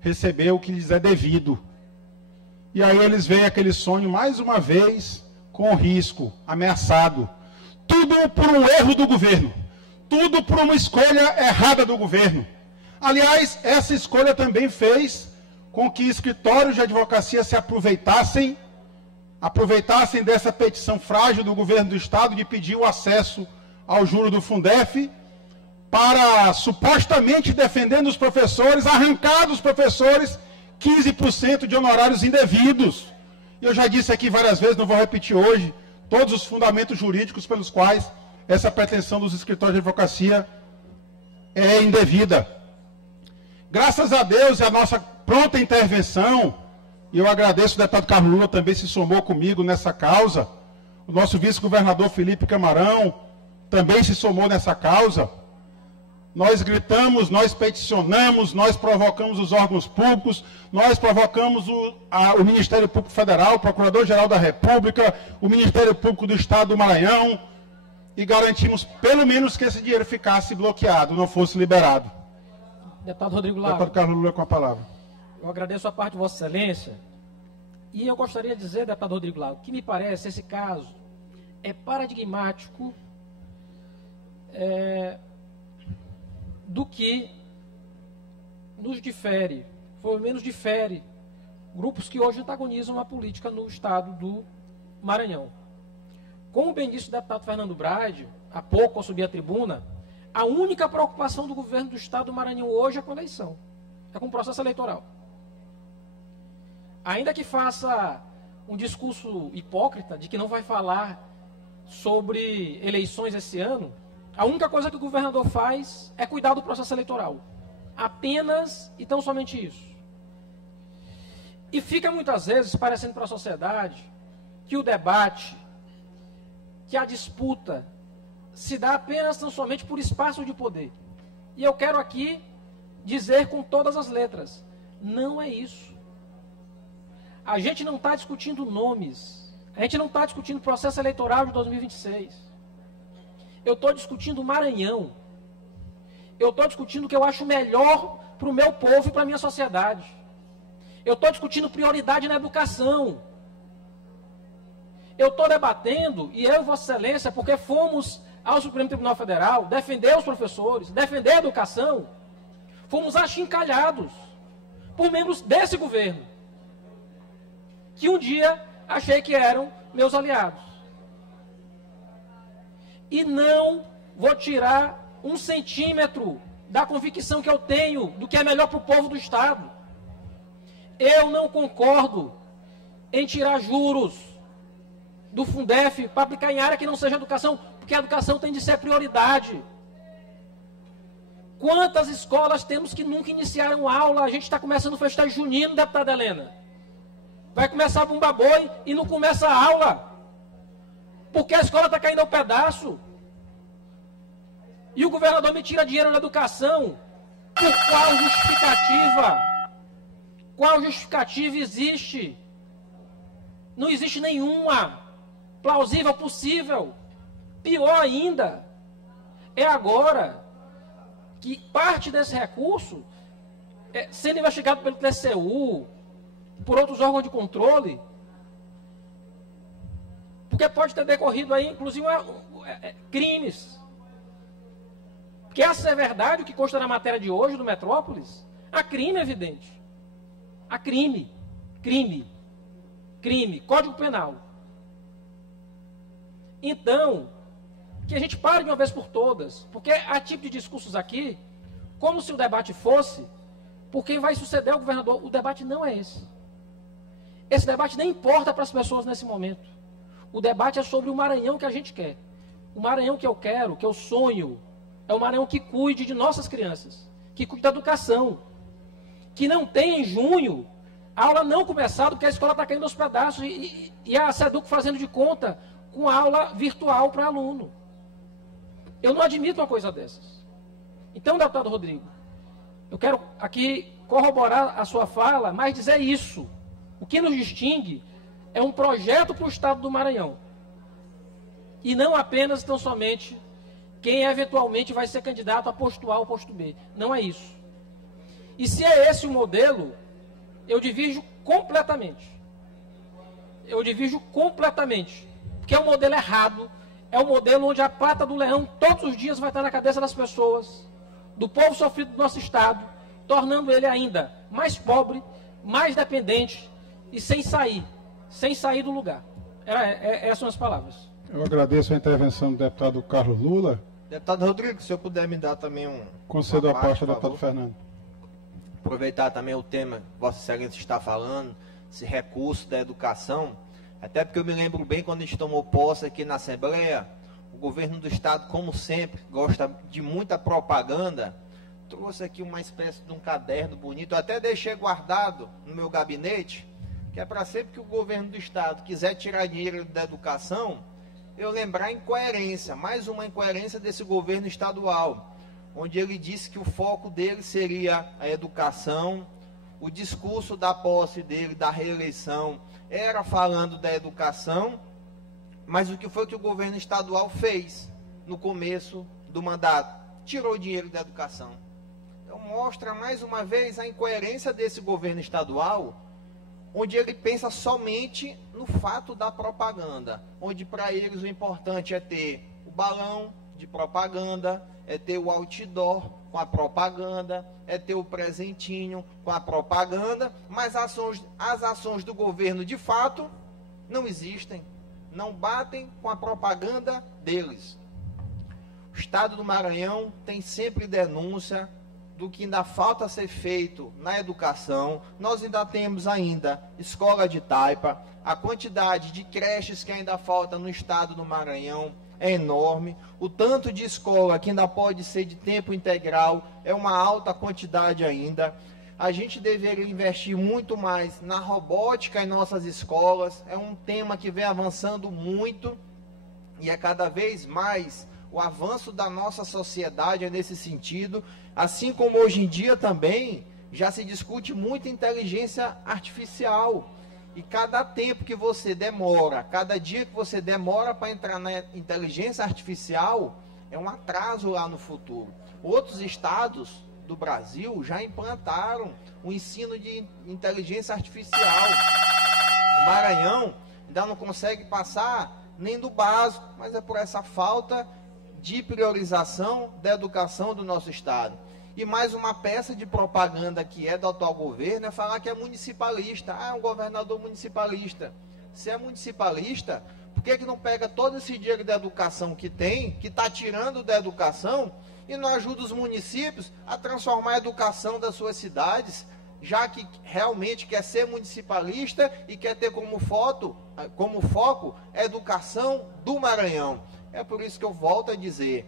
receber o que lhes é devido. E aí eles veem aquele sonho, mais uma vez, com risco, ameaçado. Tudo por um erro do governo. Tudo por uma escolha errada do governo. Aliás, essa escolha também fez com que escritórios de advocacia se aproveitassem dessa petição frágil do governo do Estado de pedir o acesso ao juro do Fundef para, supostamente defendendo os professores, arrancar dos professores 15% de honorários indevidos. Eu já disse aqui várias vezes, não vou repetir hoje, todos os fundamentos jurídicos pelos quais essa pretensão dos escritórios de advocacia é indevida. Graças a Deus e a nossa pronta intervenção, e eu agradeço, o deputado Carlos Lula também se somou comigo nessa causa, o nosso vice-governador Felipe Camarão também se somou nessa causa. Nós gritamos, nós peticionamos, nós provocamos os órgãos públicos, nós provocamos o Ministério Público Federal, o Procurador-Geral da República, o Ministério Público do Estado do Maranhão, e garantimos pelo menos que esse dinheiro ficasse bloqueado, não fosse liberado. Deputado Rodrigo Lago. Deputado Carlos Lula com a palavra. Eu agradeço a parte de Vossa Excelência. E eu gostaria de dizer, deputado Rodrigo Lago, que me parece esse caso é paradigmático do que nos difere, pelo menos difere, grupos que hoje antagonizam a política no estado do Maranhão. Como bem disse o deputado Fernando Brade, há pouco ao subir à tribuna, a única preocupação do governo do estado do Maranhão hoje é com a eleição, é com o processo eleitoral. Ainda que faça um discurso hipócrita de que não vai falar sobre eleições esse ano, a única coisa que o governador faz é cuidar do processo eleitoral. Apenas e tão somente isso. E fica muitas vezes parecendo para a sociedade que o debate, que a disputa se dá apenas tão somente por espaço de poder. E eu quero aqui dizer com todas as letras, não é isso. A gente não está discutindo nomes, a gente não está discutindo o processo eleitoral de 2026. Eu estou discutindo o Maranhão. Eu estou discutindo o que eu acho melhor para o meu povo e para a minha sociedade. Eu estou discutindo prioridade na educação. Eu estou debatendo, e eu, Vossa Excelência, porque fomos ao Supremo Tribunal Federal defender os professores, defender a educação, fomos achincalhados por membros desse governo, que um dia achei que eram meus aliados. E não vou tirar 1 centímetro da convicção que eu tenho do que é melhor para o povo do Estado. Eu não concordo em tirar juros do Fundef para aplicar em área que não seja educação, porque a educação tem de ser prioridade. Quantas escolas temos que nunca iniciaram aula? A gente está começando o festejo junino, deputada Helena. Vai começar a Bumba Boi e não começa a aula. Porque a escola está caindo ao pedaço. E o governador me tira dinheiro da educação. Por qual justificativa? Qual justificativa existe? Não existe nenhuma plausível, possível. Pior ainda, é agora que parte desse recurso, sendo investigado pelo TCU, por outros órgãos de controle, porque pode ter decorrido aí, inclusive, crimes. Porque essa é verdade, o que consta na matéria de hoje do Metrópolis, há crime evidente. Há crime. Código Penal. Então, que a gente pare de uma vez por todas, porque há tipo de discursos aqui, como se o debate fosse, por quem vai suceder ao governador. O debate não é esse. Esse debate nem importa para as pessoas nesse momento. O debate é sobre o Maranhão que a gente quer. O Maranhão que eu quero, que eu sonho, é o Maranhão que cuide de nossas crianças, que cuide da educação, que não tem em junho a aula não começada, porque a escola está caindo aos pedaços e a SEDUC fazendo de conta com aula virtual para aluno. Eu não admito uma coisa dessas. Então, deputado Rodrigo, eu quero aqui corroborar a sua fala, mas dizer isso. O que nos distingue é um projeto para o Estado do Maranhão. E não apenas, tão somente, quem eventualmente vai ser candidato a posto A ou posto B. Não é isso. E se é esse o modelo, eu divirjo completamente. Porque é um modelo errado. É um modelo onde a pata do leão todos os dias vai estar na cabeça das pessoas. do povo sofrido do nosso Estado, tornando ele ainda mais pobre, mais dependente e sem sair do lugar. Essas são as palavras. Eu agradeço a intervenção do deputado Carlos Lula. Deputado Rodrigo, se eu puder me dar também Concedo a parte ao por deputado favor. Fernando. Aproveitar também o tema que Vossa Excelência está falando, esse recurso da educação, até porque eu me lembro bem quando a gente tomou posse aqui na Assembleia, o governo do Estado, como sempre, gosta de muita propaganda, trouxe aqui uma espécie de um caderno bonito, eu até deixei guardado no meu gabinete, que é para sempre que o governo do Estado quiser tirar dinheiro da educação, eu lembrar a incoerência, mais uma incoerência desse governo estadual, onde ele disse que o foco dele seria a educação, o discurso da posse dele, da reeleição, era falando da educação, mas o que foi que o governo estadual fez no começo do mandato? Tirou o dinheiro da educação. Então mostra mais uma vez a incoerência desse governo estadual, onde ele pensa somente no fato da propaganda, onde para eles o importante é ter o balão de propaganda, é ter o outdoor com a propaganda, é ter o presentinho com a propaganda, mas as ações do governo de fato não existem, não batem com a propaganda deles. O Estado do Maranhão tem sempre denúncia do que ainda falta ser feito na educação. Nós ainda temos escola de taipa, a quantidade de creches que ainda falta no Estado do Maranhão é enorme, o tanto de escola que ainda pode ser de tempo integral é uma alta quantidade ainda. A gente deveria investir muito mais na robótica em nossas escolas, é um tema que vem avançando muito e é cada vez mais o avanço da nossa sociedade é nesse sentido, assim como hoje em dia também já se discute muito inteligência artificial. E cada tempo que você demora, cada dia que você demora para entrar na inteligência artificial, é um atraso lá no futuro. Outros estados do Brasil já implantaram o ensino de inteligência artificial. O Maranhão ainda não consegue passar nem do básico, mas é por essa falta de priorização da educação do nosso estado. E mais uma peça de propaganda que é do atual governo é falar que é municipalista. Ah, é um governador municipalista. Se é municipalista, por que não pega todo esse dinheiro da educação que tem, que está tirando da educação, e não ajuda os municípios a transformar a educação das suas cidades, já que realmente quer ser municipalista e quer ter como foco a educação do Maranhão. É por isso que eu volto a dizer,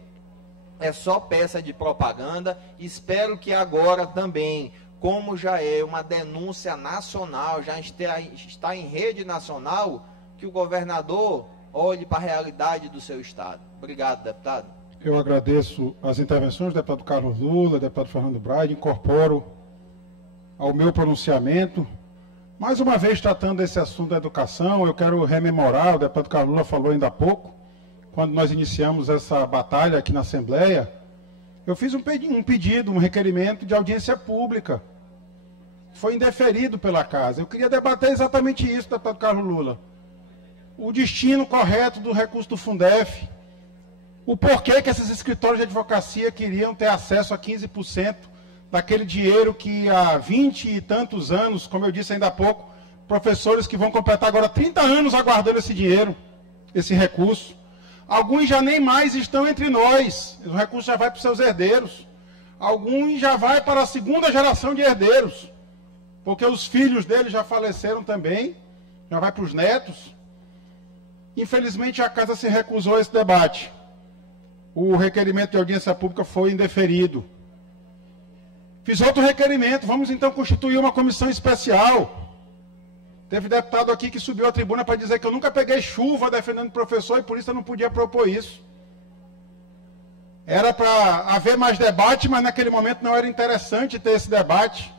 é só peça de propaganda. Espero que agora também, como já é uma denúncia nacional, já está em rede nacional, que o governador olhe para a realidade do seu estado. Obrigado, deputado. Eu agradeço as intervenções do deputado Carlos Lula, do deputado Fernando Braide, incorporo ao meu pronunciamento. Mais uma vez, tratando desse assunto da educação, eu quero rememorar, o deputado Carlos Lula falou ainda há pouco, quando nós iniciamos essa batalha aqui na Assembleia, eu fiz um pedido, um requerimento de audiência pública. Foi indeferido pela Casa. Eu queria debater exatamente isso, deputado Carlos Lula. O destino correto do recurso do Fundef. O porquê que esses escritórios de advocacia queriam ter acesso a 15% daquele dinheiro que há 20 e tantos anos, como eu disse ainda há pouco, professores que vão completar agora 30 anos aguardando esse dinheiro, esse recurso. Alguns já nem mais estão entre nós. O recurso já vai para os seus herdeiros. Alguns já vai para a segunda geração de herdeiros. Porque os filhos deles já faleceram também. Já vai para os netos. Infelizmente, a Casa se recusou a esse debate. O requerimento de audiência pública foi indeferido. Fiz outro requerimento. Vamos então constituir uma comissão especial. Teve deputado aqui que subiu à tribuna para dizer que eu nunca peguei chuva defendendo o professor e por isso eu não podia propor isso. Era para haver mais debate, mas naquele momento não era interessante ter esse debate.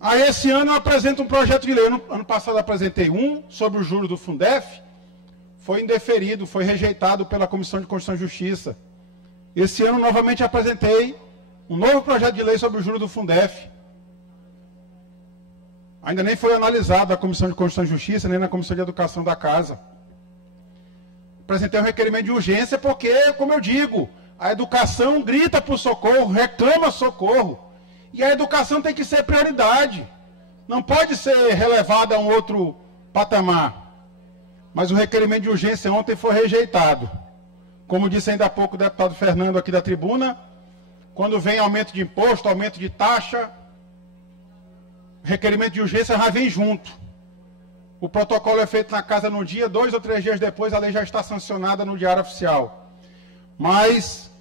Aí esse ano eu apresento um projeto de lei. Ano passado eu apresentei um sobre os juros do Fundef. Foi indeferido, foi rejeitado pela Comissão de Constituição e Justiça. Esse ano novamente apresentei um novo projeto de lei sobre os juros do Fundef. Ainda nem foi analisado na Comissão de Constituição e Justiça, nem na Comissão de Educação da Casa. Apresentei um requerimento de urgência porque, como eu digo, A educação grita por socorro, reclama socorro. E a educação tem que ser prioridade. Não pode ser relevada a um outro patamar. Mas o requerimento de urgência ontem foi rejeitado. Como disse ainda há pouco o deputado Fernando aqui da tribuna, quando vem aumento de imposto, aumento de taxa, requerimento de urgência já vem junto. O protocolo é feito na casa num dia, 2 ou 3 dias depois a lei já está sancionada no Diário Oficial. Mas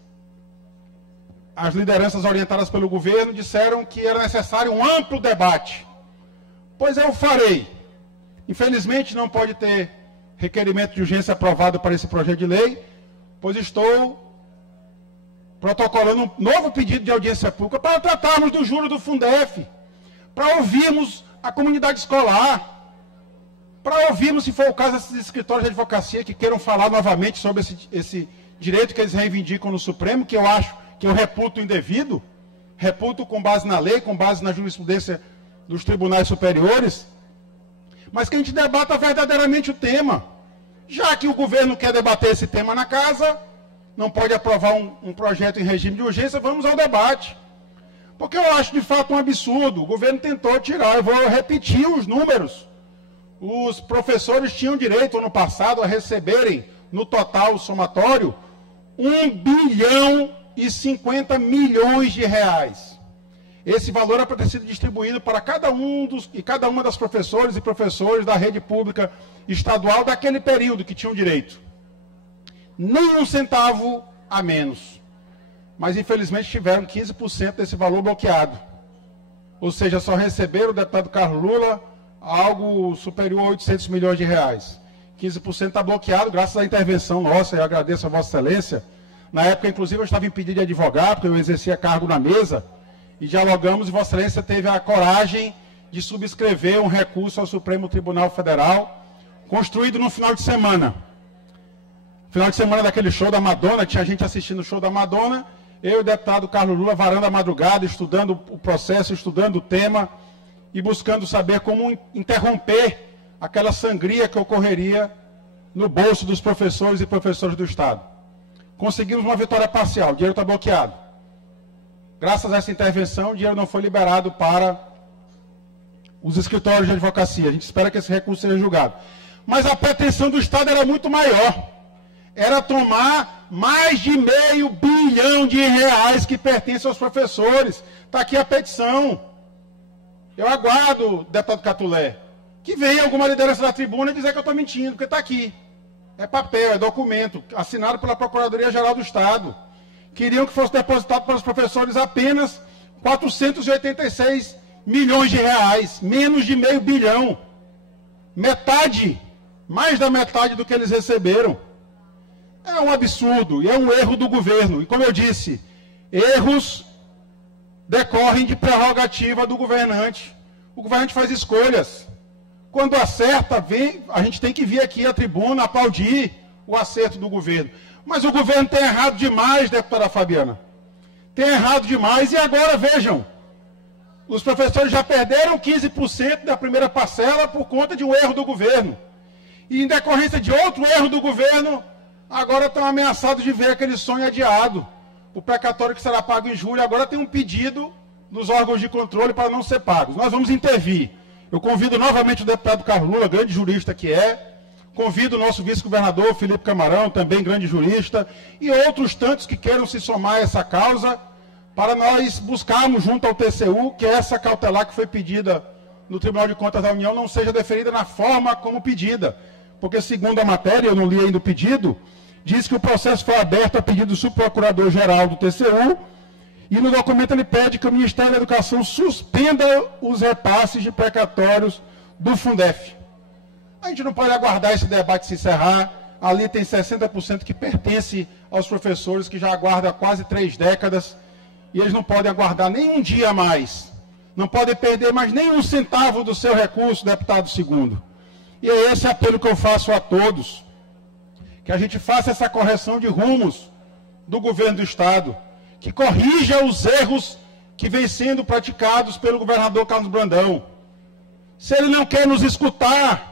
as lideranças orientadas pelo governo disseram que era necessário um amplo debate. Pois eu farei. Infelizmente não pode ter requerimento de urgência aprovado para esse projeto de lei, pois estou protocolando um novo pedido de audiência pública para tratarmos do juro do Fundef, para ouvirmos a comunidade escolar, para ouvirmos, se for o caso, esses escritórios de advocacia que queiram falar novamente sobre esse direito que eles reivindicam no Supremo, que eu acho que eu reputo indevido, reputo com base na lei, com base na jurisprudência dos tribunais superiores, mas que a gente debata verdadeiramente o tema. Já que o governo quer debater esse tema na casa, não pode aprovar um projeto em regime de urgência, vamos ao debate. Porque eu acho de fato um absurdo. O governo tentou tirar, eu vou repetir os números. Os professores tinham direito, ano passado, a receberem, no total somatório, 1,050 bilhões de reais. Esse valor é para ter sido distribuído para cada uma das professores e professores da rede pública estadual daquele período que tinham direito. Nem um centavo a menos. Mas, infelizmente, tiveram 15% desse valor bloqueado. Ou seja, só receberam o deputado Carlos Lula algo superior a 800 milhões de reais. 15% está bloqueado graças à intervenção nossa, eu agradeço a Vossa Excelência. Na época, inclusive, eu estava impedido de advogar, porque eu exercia cargo na mesa, e dialogamos, e Vossa Excelência teve a coragem de subscrever um recurso ao Supremo Tribunal Federal, construído no final de semana. Final de semana daquele show da Madonna, tinha gente assistindo o show da Madonna, eu e o deputado Carlos Lula varando a madrugada, estudando o processo, estudando o tema, e buscando saber como interromper aquela sangria que ocorreria no bolso dos professores e professores do Estado. Conseguimos uma vitória parcial, o dinheiro está bloqueado. Graças a essa intervenção, o dinheiro não foi liberado para os escritórios de advocacia. A gente espera que esse recurso seja julgado. Mas a pretensão do Estado era muito maior. Era tomar mais de R$500 bilhão que pertencem aos professores. Está aqui a petição. Eu aguardo, deputado Catulé, que venha alguma liderança da tribuna dizer que eu estou mentindo, porque está aqui. É papel, é documento, assinado pela Procuradoria-Geral do Estado. Queriam que fosse depositado para os professores apenas 486 milhões de reais, menos de R$500 bilhão. Metade, mais da metade do que eles receberam. É um absurdo e é um erro do governo. E como eu disse, erros decorrem de prerrogativa do governante. O governante faz escolhas. Quando acerta, a gente tem que vir aqui à tribuna aplaudir o acerto do governo. Mas o governo tem errado demais, deputada Fabiana. Tem errado demais. E agora, vejam, os professores já perderam 15% da primeira parcela por conta de um erro do governo. E em decorrência de outro erro do governo, agora estão ameaçados de ver aquele sonho adiado. O precatório que será pago em julho, agora tem um pedido nos órgãos de controle para não ser pagos. Nós vamos intervir. Eu convido novamente o deputado Carlos Lula, grande jurista que é, convido o nosso vice-governador Felipe Camarão, também grande jurista, e outros tantos que queiram se somar a essa causa, para nós buscarmos junto ao TCU que essa cautelar que foi pedida no Tribunal de Contas da União não seja deferida na forma como pedida. Porque, segundo a matéria, eu não li ainda o pedido, diz que o processo foi aberto a pedido do subprocurador-geral do TCU, e no documento ele pede que o Ministério da Educação suspenda os repasses de precatórios do Fundef. A gente não pode aguardar esse debate se encerrar. Ali tem 60% que pertence aos professores, que já aguardam há quase 3 décadas, e eles não podem aguardar nem um dia a mais. Não podem perder mais nem um centavo do seu recurso, deputado segundo. E é esse apelo que eu faço a todos, que a gente faça essa correção de rumos do governo do Estado, que corrija os erros que vêm sendo praticados pelo governador Carlos Brandão. Se ele não quer nos escutar,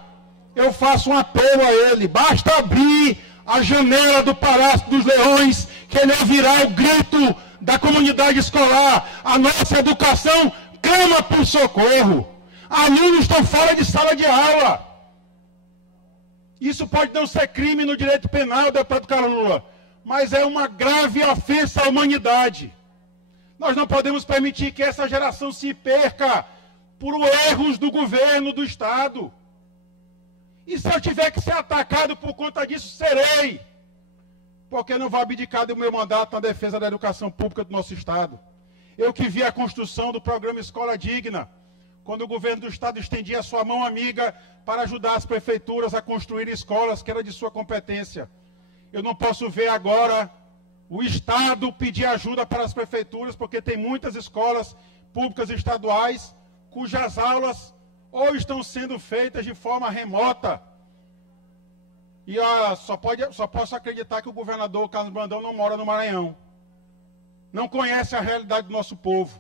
eu faço um apelo a ele. Basta abrir a janela do Palácio dos Leões, que ele ouvirá o grito da comunidade escolar. A nossa educação clama por socorro. Alunos estão fora de sala de aula. Isso pode não ser crime no direito penal, deputado Carlos Lula, mas é uma grave ofensa à humanidade. Nós não podemos permitir que essa geração se perca por erros do governo do Estado. E se eu tiver que ser atacado por conta disso, serei. Porque não vou abdicar do meu mandato na defesa da educação pública do nosso Estado. Eu que vi a construção do programa Escola Digna, quando o governo do Estado estendia a sua mão amiga para ajudar as prefeituras a construir escolas que era de sua competência. Eu não posso ver agora o Estado pedir ajuda para as prefeituras, porque tem muitas escolas públicas estaduais cujas aulas ou estão sendo feitas de forma remota. E só posso acreditar que o governador Carlos Brandão não mora no Maranhão. Não conhece a realidade do nosso povo.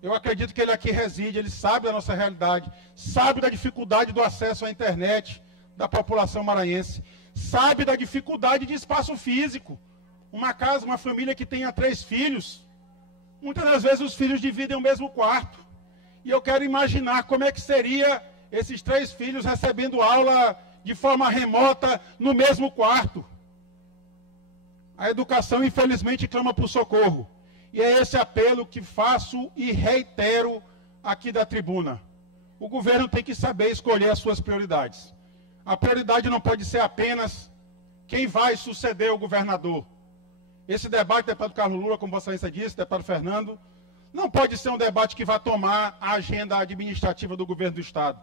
Eu acredito que ele aqui reside, ele sabe da nossa realidade, sabe da dificuldade do acesso à internet da população maranhense, sabe da dificuldade de espaço físico. Uma casa, uma família que tenha 3 filhos, muitas das vezes os filhos dividem o mesmo quarto. E eu quero imaginar como é que seria esses 3 filhos recebendo aula de forma remota no mesmo quarto. A educação, infelizmente, clama por socorro. E é esse apelo que faço e reitero aqui da tribuna. O governo tem que saber escolher as suas prioridades. A prioridade não pode ser apenas quem vai suceder o governador. Esse debate, deputado Carlos Lula, como Vossa Excelência disse, deputado Fernando, não pode ser um debate que vai tomar a agenda administrativa do governo do Estado.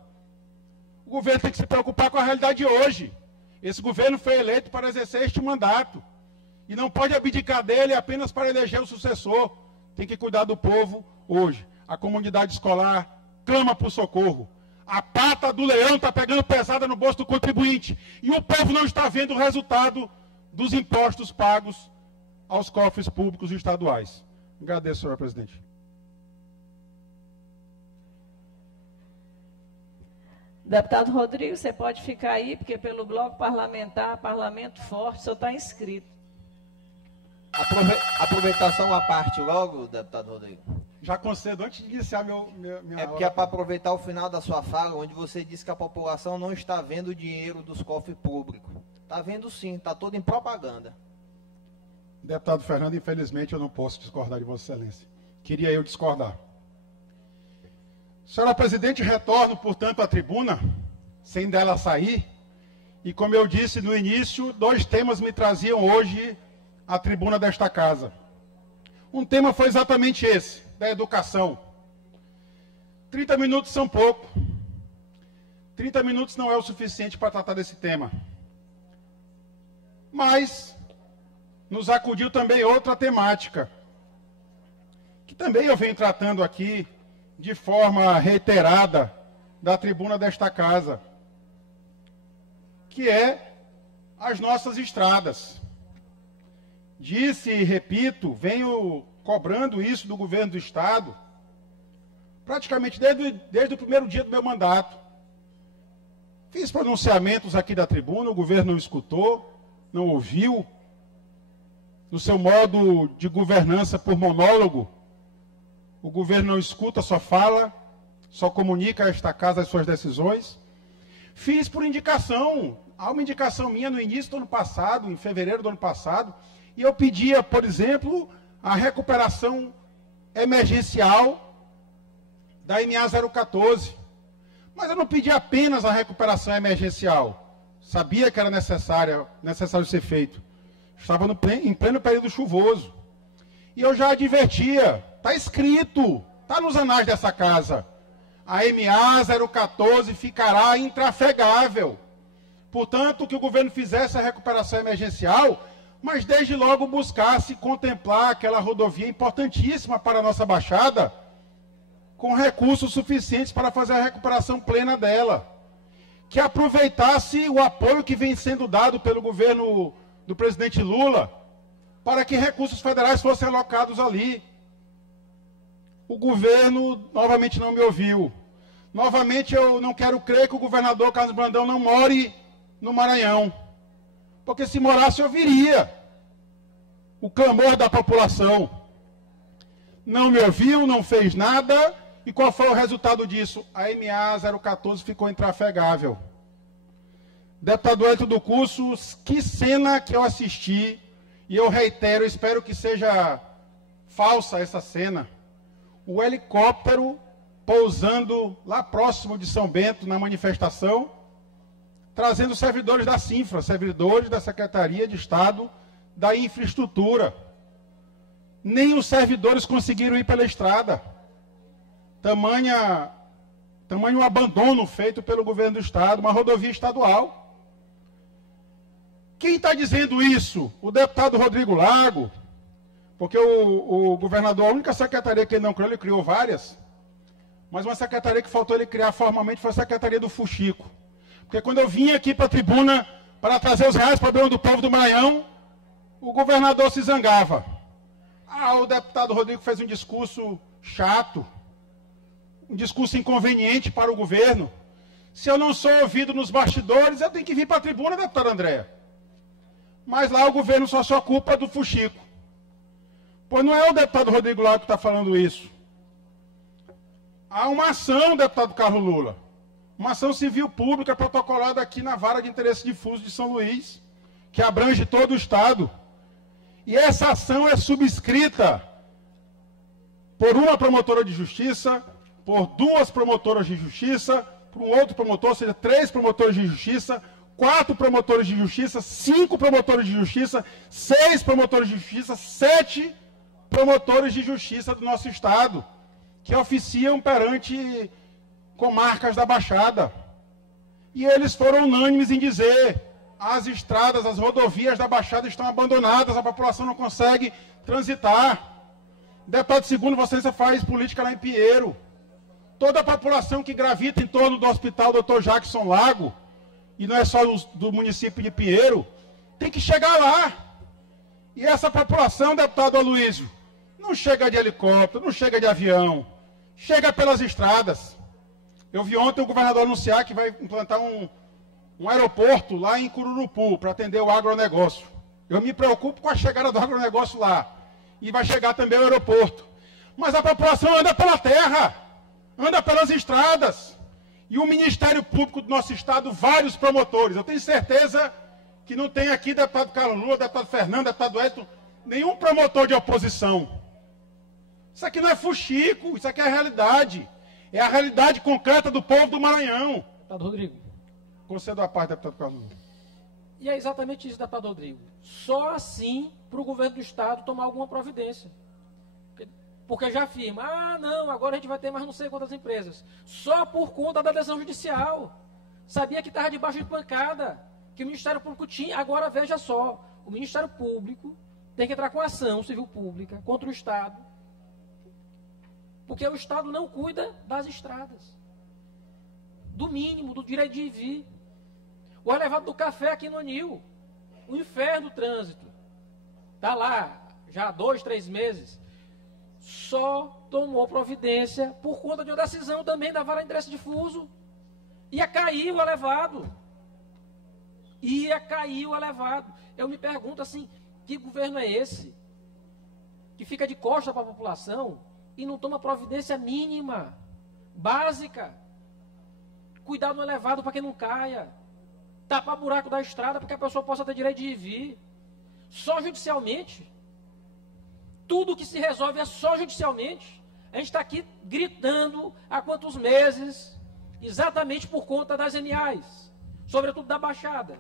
O governo tem que se preocupar com a realidade de hoje. Esse governo foi eleito para exercer este mandato. E não pode abdicar dele apenas para eleger o sucessor. Tem que cuidar do povo hoje. A comunidade escolar clama por socorro. A pata do leão está pegando pesada no bolso do contribuinte. E o povo não está vendo o resultado dos impostos pagos aos cofres públicos e estaduais. Agradeço, senhora presidente. Deputado Rodrigo, você pode ficar aí, porque pelo bloco parlamentar, parlamento forte, o senhor está inscrito. Aproveitar só uma parte logo, deputado Rodrigo. Já concedo, antes de iniciar minha É porque é para aproveitar o final da sua fala, onde você disse que a população não está vendo o dinheiro dos cofres públicos. Está vendo sim, está todo em propaganda. Deputado Fernando, infelizmente eu não posso discordar de Vossa Excelência. Queria eu discordar. Senhora presidente, retorno, portanto, à tribuna, sem dela sair. E como eu disse no início, 2 temas me traziam hoje à tribuna desta casa. Um tema foi exatamente esse, da educação. 30 minutos são pouco. 30 minutos não é o suficiente para tratar desse tema. Mas nos acudiu também outra temática, que também eu venho tratando aqui de forma reiterada da tribuna desta casa, que é as nossas estradas. Disse e repito, venho cobrando isso do governo do Estado, praticamente desde o primeiro dia do meu mandato. Fiz pronunciamentos aqui da tribuna, o governo não escutou, não ouviu. No seu modo de governança por monólogo, o governo não escuta, só fala, só comunica a esta casa as suas decisões. Fiz por indicação, há uma indicação minha no início do ano passado, em fevereiro do ano passado, e eu pedia, por exemplo, a recuperação emergencial da MA 014. Mas eu não pedi apenas a recuperação emergencial. Sabia que era necessário ser feito. Estava em pleno período chuvoso. E eu já advertia, está escrito, está nos anais dessa casa. A MA 014 ficará intrafegável. Portanto, que o governo fizesse a recuperação emergencial, mas desde logo buscasse contemplar aquela rodovia importantíssima para a nossa Baixada, com recursos suficientes para fazer a recuperação plena dela. Que aproveitasse o apoio que vem sendo dado pelo governo do presidente Lula, para que recursos federais fossem alocados ali. O governo novamente não me ouviu. Novamente eu não quero crer que o governador Carlos Brandão não more no Maranhão. Porque se morasse eu viria. o clamor da população. Não me ouviu, não fez nada. E qual foi o resultado disso? A MA 014 ficou intrafegável. Deputado Hélio do Curso, que cena que eu assisti, e eu reitero, espero que seja falsa essa cena. O helicóptero pousando lá próximo de São Bento, na manifestação, trazendo servidores da CINFRA, servidores da Secretaria de Estado da Infraestrutura. Nem os servidores conseguiram ir pela estrada. Tamanho abandono feito pelo governo do Estado, uma rodovia estadual. Quem está dizendo isso? O deputado Rodrigo Lago, porque o governador, a única secretaria que ele não criou, ele criou várias, mas uma secretaria que faltou ele criar formalmente foi a Secretaria do Fuxico. Porque quando eu vim aqui para a tribuna para trazer os reais problemas do povo do Maranhão, o governador se zangava. O deputado Rodrigo fez um discurso chato, um discurso inconveniente para o governo. Se eu não sou ouvido nos bastidores, eu tenho que vir para a tribuna, deputada Andréa. Mas lá o governo só culpa do Fuxico. Pois não é o deputado Rodrigo Lago que está falando isso. Há uma ação, deputado Carlos Lula, uma ação civil pública protocolada aqui na Vara de Interesse Difuso de São Luís, que abrange todo o Estado. E essa ação é subscrita por uma promotora de justiça, por 2 promotoras de justiça, por um outro promotor, ou seja, 3 promotores de justiça, 4 promotores de justiça, 5 promotores de justiça, 6 promotores de justiça, 7 promotores de justiça do nosso Estado, que oficiam perante comarcas da Baixada. E eles foram unânimes em dizer: as estradas, as rodovias da Baixada estão abandonadas, a população não consegue transitar. Deputado Segundo, você faz política lá em Pinheiro. Toda a população que gravita em torno do Hospital Dr. Jackson Lago, e não é só do município de Pinheiro, tem que chegar lá. E essa população, deputado Aloysio, não chega de helicóptero, não chega de avião, chega pelas estradas. Eu vi ontem o governador anunciar que vai implantar um aeroporto lá em Cururupu para atender o agronegócio. Eu me preocupo com a chegada do agronegócio lá. E vai chegar também o aeroporto. Mas a população anda pela terra, anda pelas estradas. E o Ministério Público do nosso Estado, vários promotores. Eu tenho certeza que não tem aqui deputado Carlos Lula, deputado Fernando, deputado Edson, nenhum promotor de oposição. Isso aqui não é fuxico, isso aqui é a realidade. É a realidade concreta do povo do Maranhão. Deputado Rodrigo. Concedo a paz, deputado Carlos Lula. E é exatamente isso, deputado Rodrigo. Só assim para o governo do Estado tomar alguma providência. Porque já afirma, não, agora a gente vai ter mais não sei quantas empresas. Só por conta da decisão judicial. Sabia que estava debaixo de pancada, que o Ministério Público tinha. Agora veja só, o Ministério Público tem que entrar com ação civil pública contra o Estado. Porque o Estado não cuida das estradas. Do mínimo, do direito de ir e vir. O elevado do café aqui no Anil. O inferno do trânsito. Está lá, já há 2, 3 meses. Só tomou providência por conta de uma decisão também da Vara de Interesse Difuso. Ia cair o elevado. Ia cair o elevado. Eu me pergunto assim, que governo é esse? Que fica de costa para a população e não toma providência mínima, básica. Cuidar do elevado para que não caia. Tapar buraco da estrada para que a pessoa possa ter direito de ir e vir. Só judicialmente. Tudo que se resolve é só judicialmente. A gente está aqui gritando há quantos meses, exatamente por conta das MAs, sobretudo da Baixada.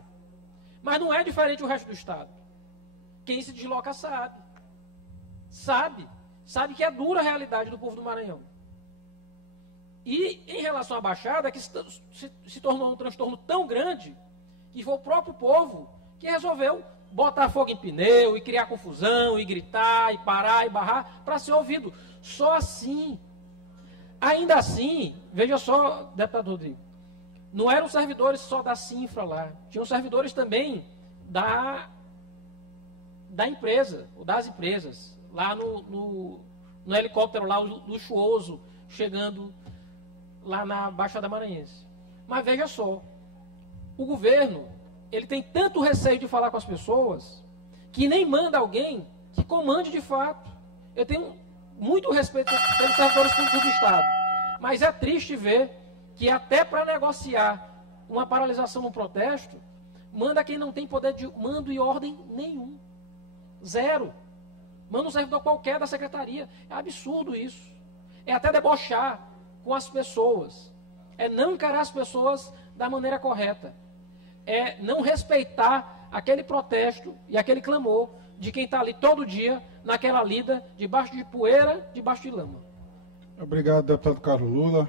Mas não é diferente o resto do Estado. Quem se desloca sabe. Sabe que é dura a realidade do povo do Maranhão. E em relação à Baixada, que se tornou um transtorno tão grande, que foi o próprio povo que resolveu botar fogo em pneu, e criar confusão, e gritar, e parar, e barrar, para ser ouvido. Só assim. Ainda assim, veja só, deputado Rodrigo, não eram servidores só da CINFRA lá, tinham servidores também da empresa, ou das empresas, lá no helicóptero lá, luxuoso, chegando lá na Baixada Maranhense. Mas veja só, o governo, ele tem tanto receio de falar com as pessoas, que nem manda alguém que comande de fato. Eu tenho muito respeito pelos servidores públicos do Estado, mas é triste ver que até para negociar uma paralisação no protesto, manda quem não tem poder de mando e ordem nenhum. Zero. Manda um servidor qualquer da secretaria. É absurdo isso. É até debochar com as pessoas. É não encarar as pessoas da maneira correta. É não respeitar aquele protesto e aquele clamor de quem está ali todo dia, naquela lida, debaixo de poeira, debaixo de lama. Obrigado, deputado Carlos Lula.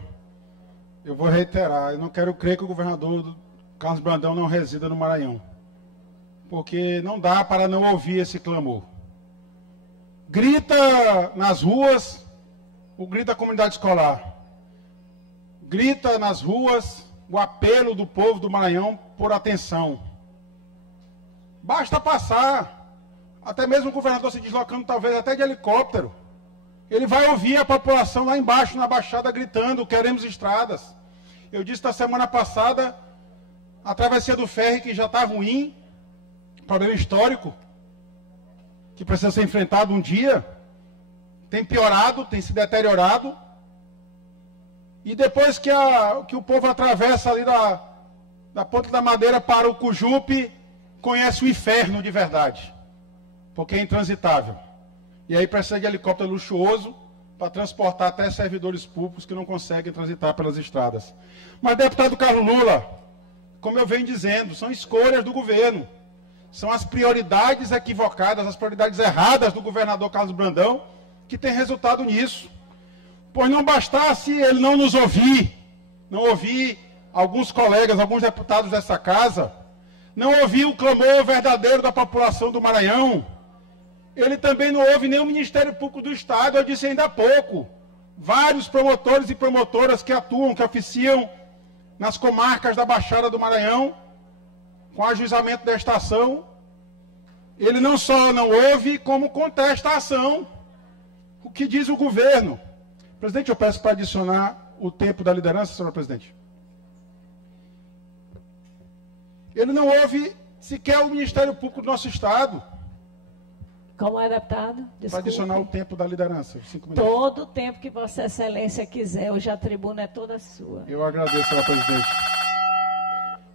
Eu vou reiterar, eu não quero crer que o governador Carlos Brandão não resida no Maranhão, porque não dá para não ouvir esse clamor. Grita nas ruas o grito da comunidade escolar. Grita nas ruas o apelo do povo do Maranhão por atenção. Basta passar, até mesmo o governador se deslocando talvez até de helicóptero, ele vai ouvir a população lá embaixo na Baixada gritando, queremos estradas. Eu disse na semana passada, a travessia do ferry que já está ruim, problema histórico, que precisa ser enfrentado um dia, tem piorado, tem se deteriorado. E depois que o povo atravessa ali da Ponte da Madeira para o Cujupe, conhece o inferno de verdade, porque é intransitável. E aí precisa de helicóptero luxuoso para transportar até servidores públicos que não conseguem transitar pelas estradas. Mas, deputado Carlos Lula, como eu venho dizendo, são escolhas do governo. São as prioridades equivocadas, as prioridades erradas do governador Carlos Brandão que tem resultado nisso. Pois não bastasse ele não nos ouvir, não ouvir alguns colegas, alguns deputados dessa casa, não ouvir o clamor verdadeiro da população do Maranhão, ele também não ouve nem o Ministério Público do Estado. Eu disse ainda há pouco, vários promotores e promotoras que atuam, que oficiam nas comarcas da Baixada do Maranhão, com ajuizamento desta ação, ele não só não ouve, como contesta a ação. O que diz o governo? Presidente, eu peço para adicionar o tempo da liderança, senhor presidente. Ele não ouve sequer o Ministério Público do nosso Estado. Como é, deputado? Para adicionar o tempo da liderança, 5 minutos. Todo o tempo que Vossa Excelência quiser, hoje a tribuna é toda sua. Eu agradeço, senhor presidente.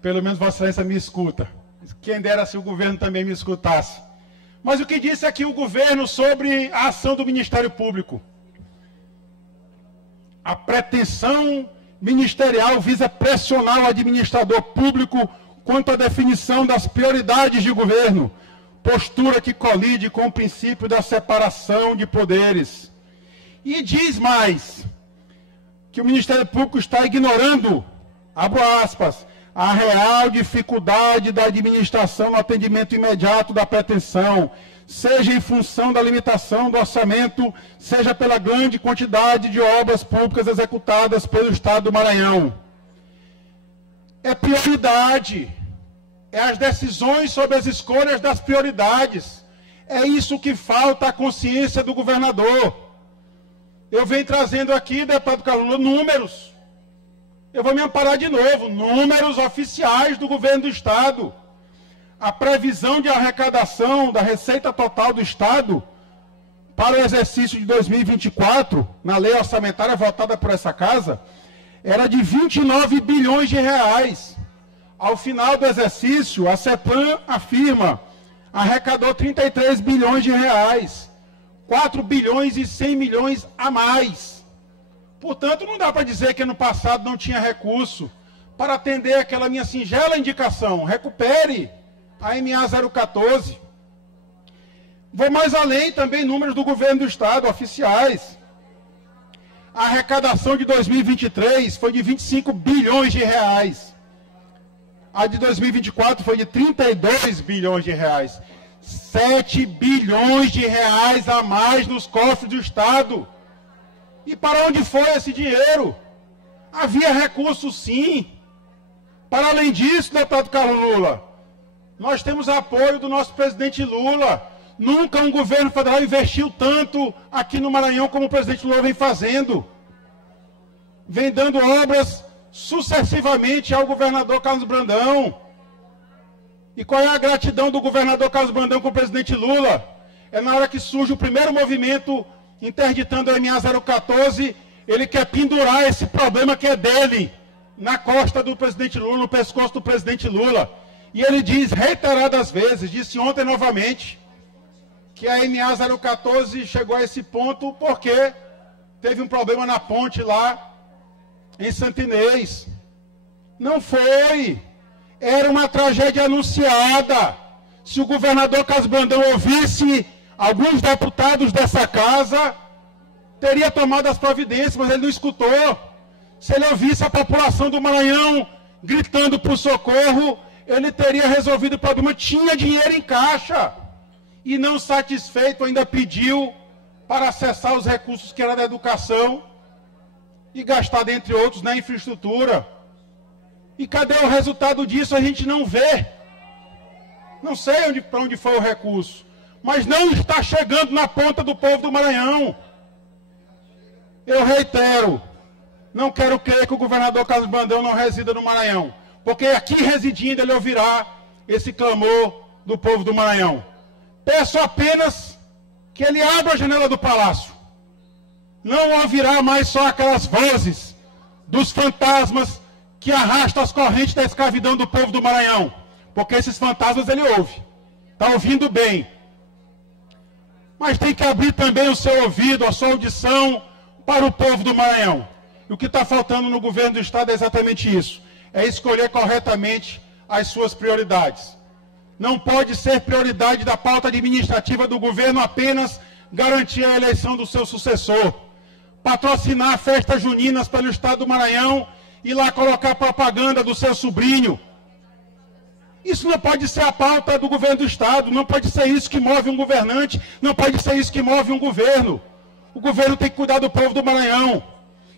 Pelo menos Vossa Excelência me escuta. Quem dera se o governo também me escutasse. Mas o que disse aqui o governo sobre a ação do Ministério Público? A pretensão ministerial visa pressionar o administrador público quanto à definição das prioridades de governo, postura que colide com o princípio da separação de poderes. E diz mais, que o Ministério Público está ignorando, abro aspas, a real dificuldade da administração no atendimento imediato da pretensão, seja em função da limitação do orçamento, seja pela grande quantidade de obras públicas executadas pelo Estado do Maranhão. É prioridade, é as decisões sobre as escolhas das prioridades. É isso que falta à consciência do governador. Eu venho trazendo aqui, deputado Carlos Lula, números. Eu vou me amparar de novo, números oficiais do governo do Estado. A previsão de arrecadação da receita total do Estado para o exercício de 2024, na lei orçamentária votada por essa casa, era de 29 bilhões de reais. Ao final do exercício, a CEPLAN afirma, arrecadou 33 bilhões de reais, 4 bilhões e 100 milhões a mais. Portanto, não dá para dizer que ano passado não tinha recurso para atender aquela minha singela indicação. Recupere a MA 014. Vou mais além, também números do governo do Estado, oficiais. A arrecadação de 2023 foi de 25 bilhões de reais. A de 2024 foi de 32 bilhões de reais. 7 bilhões de reais a mais nos cofres do Estado. E para onde foi esse dinheiro? Havia recurso, sim. Para além disso, deputado Carlos Lula, nós temos apoio do nosso presidente Lula. Nunca um governo federal investiu tanto aqui no Maranhão como o presidente Lula vem fazendo. Vem dando obras sucessivamente ao governador Carlos Brandão. E qual é a gratidão do governador Carlos Brandão com o presidente Lula? é na hora que surge o primeiro movimento interditando a MA 014, ele quer pendurar esse problema que é dele, na costa do presidente Lula, no pescoço do presidente Lula. E ele diz reiteradas vezes, disse ontem novamente, que a MA 014 chegou a esse ponto porque teve um problema na ponte lá em Santo Inês. Não foi. Era uma tragédia anunciada. Se o governador Carlos Brandão ouvisse alguns deputados dessa casa, teria tomado as providências, mas ele não escutou. Se ele ouvisse a população do Maranhão gritando por socorro, ele teria resolvido o problema. Tinha dinheiro em caixa. E não satisfeito, ainda pediu para acessar os recursos que era da educação e gastar, dentre outros, na infraestrutura. E cadê o resultado disso? A gente não vê. Não sei para onde foi o recurso, mas não está chegando na ponta do povo do Maranhão. Eu reitero, não quero crer que o governador Carlos Brandão não resida no Maranhão, porque aqui residindo ele ouvirá esse clamor do povo do Maranhão. Peço apenas que ele abra a janela do palácio. Não ouvirá mais só aquelas vozes dos fantasmas que arrastam as correntes da escravidão do povo do Maranhão. Porque esses fantasmas ele ouve. Está ouvindo bem. Mas tem que abrir também o seu ouvido, a sua audição para o povo do Maranhão. E o que está faltando no governo do Estado é exatamente isso. É escolher corretamente as suas prioridades. Não pode ser prioridade da pauta administrativa do governo apenas garantir a eleição do seu sucessor. Patrocinar festas juninas pelo Estado do Maranhão e lá colocar propaganda do seu sobrinho. Isso não pode ser a pauta do governo do Estado, não pode ser isso que move um governante, não pode ser isso que move um governo. O governo tem que cuidar do povo do Maranhão.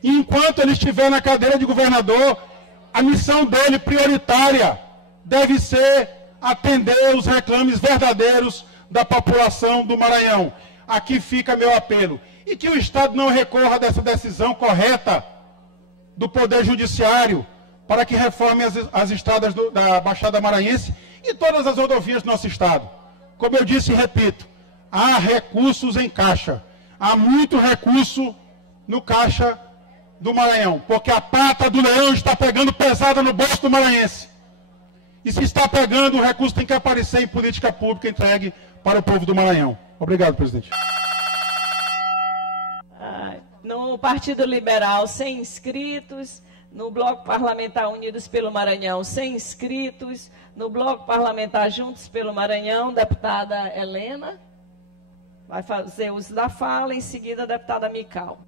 E enquanto ele estiver na cadeira de governador, a missão dele prioritária deve ser atender os reclames verdadeiros da população do Maranhão. Aqui fica meu apelo. E que o Estado não recorra dessa decisão correta do Poder Judiciário para que reforme as estradas da Baixada Maranhense e todas as rodovias do nosso Estado. Como eu disse e repito, há recursos em caixa. Há muito recurso no caixa do Maranhão, porque a pata do leão está pegando pesada no bolso do maranhense. E se está pegando, o recurso tem que aparecer em política pública entregue para o povo do Maranhão. Obrigado, presidente. No Partido Liberal, 100 inscritos. No Bloco Parlamentar Unidos pelo Maranhão, 100 inscritos. No Bloco Parlamentar Juntos pelo Maranhão, deputada Helena vai fazer uso da fala. Em seguida, a deputada Mical.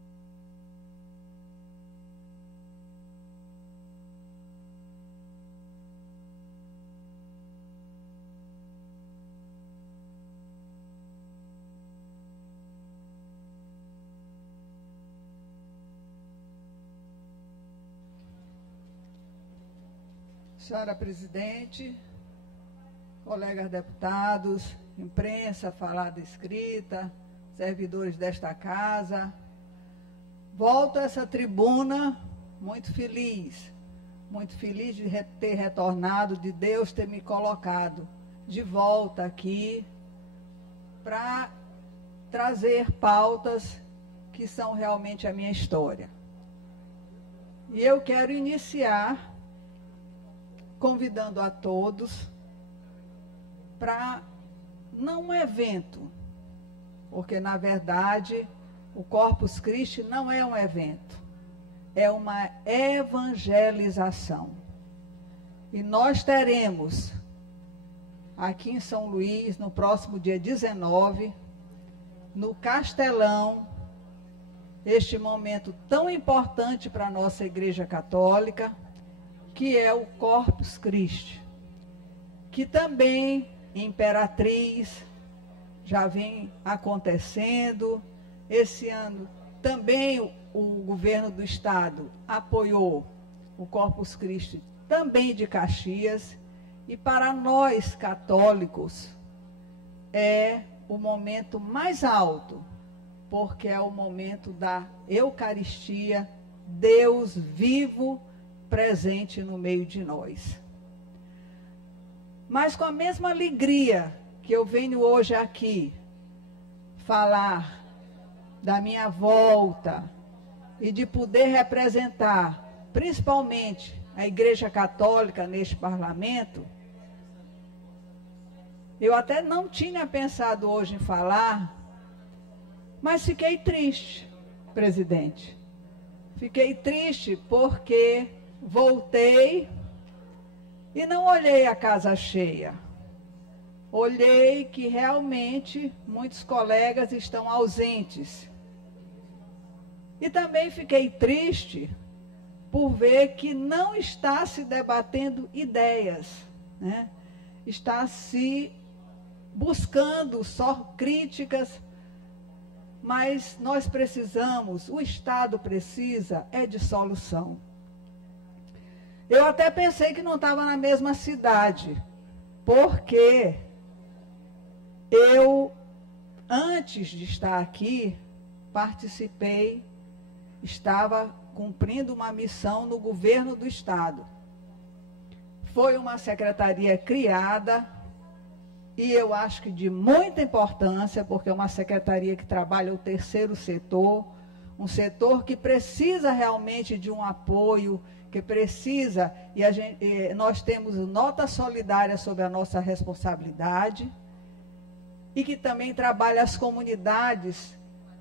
Senhora presidente, colegas deputados, imprensa falada escrita, servidores desta casa, volto a essa tribuna muito feliz de ter retornado, de Deus ter me colocado de volta aqui para trazer pautas que são realmente a minha história. E eu quero iniciar convidando a todos para não um evento, porque na verdade o Corpus Christi não é um evento, é uma evangelização. E nós teremos aqui em São Luís, no próximo dia 19, no Castelão, este momento tão importante para a nossa Igreja Católica, que é o Corpus Christi, que também Imperatriz já vem acontecendo. Esse ano também o governo do Estado apoiou o Corpus Christi também de Caxias, e para nós católicos é o momento mais alto, porque é o momento da Eucaristia, Deus vivo presente no meio de nós. Mas com a mesma alegria que eu venho hoje aqui falar da minha volta e de poder representar, principalmente, a Igreja Católica neste parlamento, eu até não tinha pensado hoje em falar, mas fiquei triste, presidente. Fiquei triste porque voltei e não olhei a casa cheia. Olhei que realmente muitos colegas estão ausentes. E também fiquei triste por ver que não está se debatendo ideias, né? Está se buscando só críticas, mas nós precisamos, o Estado precisa de solução. Eu até pensei que não estava na mesma cidade, porque eu, antes de estar aqui, estava cumprindo uma missão no governo do Estado. Foi uma secretaria criada, e eu acho que de muita importância, porque é uma secretaria que trabalha o terceiro setor, um setor que precisa realmente de um apoio, que precisa, e nós temos nota solidária sobre a nossa responsabilidade, e que também trabalha as comunidades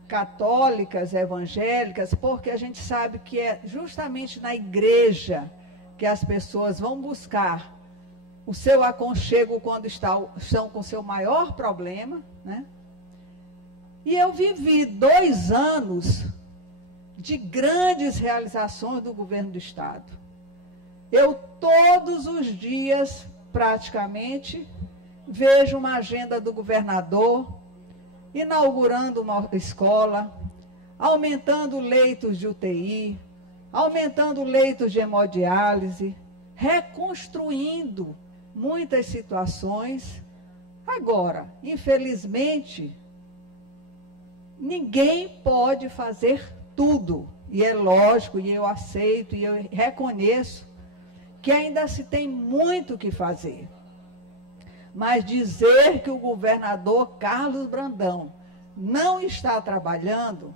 católicas, evangélicas, porque a gente sabe que é justamente na igreja que as pessoas vão buscar o seu aconchego quando estão com o seu maior problema, né? E eu vivi 2 anos de grandes realizações do governo do Estado. Eu, todos os dias, praticamente, vejo uma agenda do governador, inaugurando uma escola, aumentando leitos de UTI, aumentando leitos de hemodiálise, reconstruindo muitas situações. Agora, infelizmente, ninguém pode fazer tudo. E é lógico, e eu aceito, e eu reconheço que ainda se tem muito o que fazer. Mas dizer que o governador Carlos Brandão não está trabalhando,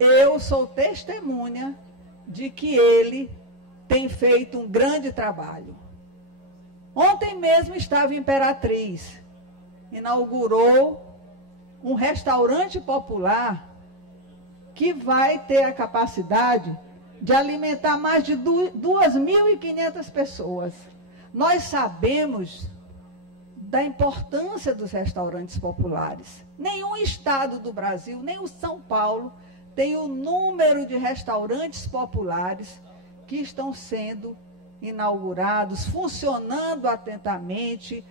eu sou testemunha de que ele tem feito um grande trabalho. Ontem mesmo estava em Imperatriz, inaugurou um restaurante popular que vai ter a capacidade de alimentar mais de 2.500 pessoas. Nós sabemos da importância dos restaurantes populares. Nenhum estado do Brasil, nem o São Paulo, tem o número de restaurantes populares que estão sendo inaugurados, funcionando atentamente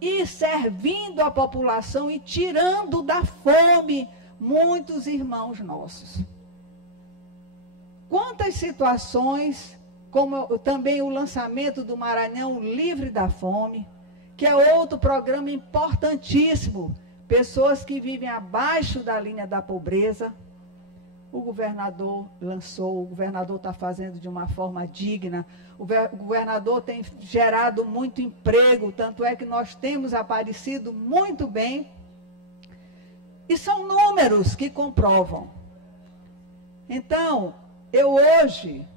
e servindo a população e tirando da fome muitos irmãos nossos. Quantas situações, como também o lançamento do Maranhão Livre da Fome, que é outro programa importantíssimo, pessoas que vivem abaixo da linha da pobreza. O governador lançou, o governador está fazendo de uma forma digna, o governador tem gerado muito emprego, tanto é que nós temos aparecido muito bem, e são números que comprovam. Então, eu hoje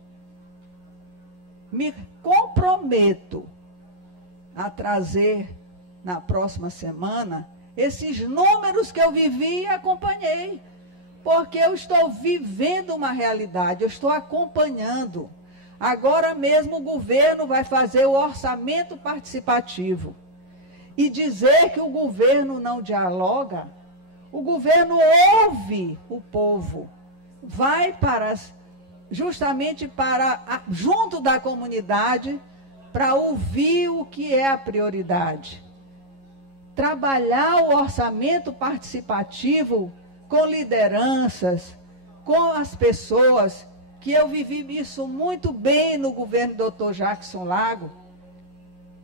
me comprometo a trazer na próxima semana esses números que eu vivi e acompanhei. Porque eu estou vivendo uma realidade, eu estou acompanhando. Agora mesmo o governo vai fazer o orçamento participativo. E dizer que o governo não dialoga, o governo ouve o povo, vai justamente junto da comunidade, para ouvir o que é a prioridade. Trabalhar o orçamento participativo com lideranças, com as pessoas, que eu vivi isso muito bem no governo do Dr. Jackson Lago,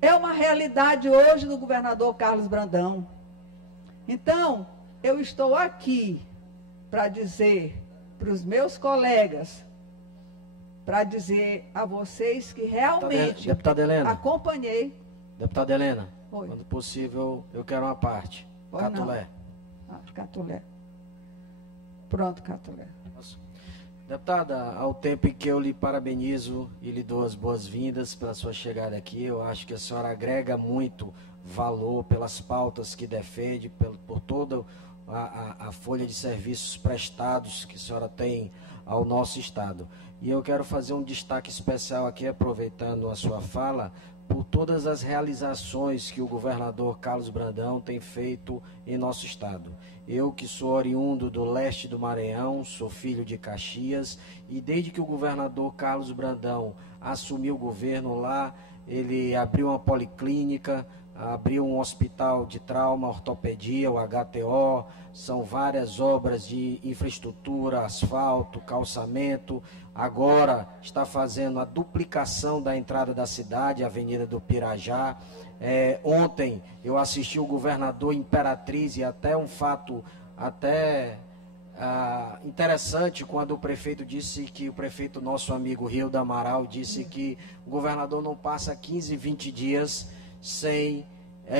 é uma realidade hoje do governador Carlos Brandão. Então, eu estou aqui para dizer para os meus colegas, para dizer a vocês que realmente Deputada Helena, acompanhei. Deputada Helena, Oi. quando possível, eu quero uma parte. Pois Catulé. não. Catulé. Pronto, Catulé. Deputada, ao tempo em que eu lhe parabenizo e lhe dou as boas-vindas pela sua chegada aqui, eu acho que a senhora agrega muito valor pelas pautas que defende, por toda a folha de serviços prestados que a senhora tem ao nosso Estado. E eu quero fazer um destaque especial aqui, aproveitando a sua fala, por todas as realizações que o governador Carlos Brandão tem feito em nosso Estado. Eu, que sou oriundo do leste do Maranhão, sou filho de Caxias, e desde que o governador Carlos Brandão assumiu o governo lá, ele abriu uma policlínica, abriu um hospital de trauma, ortopedia, o HTO, são várias obras de infraestrutura, asfalto, calçamento. Agora está fazendo a duplicação da entrada da cidade, a Avenida do Pirajá. Ontem eu assisti o governador Imperatriz, e até um fato interessante, quando o prefeito disse que, o prefeito nosso amigo Rio da Amaral, disse que o governador não passa 15, 20 dias sem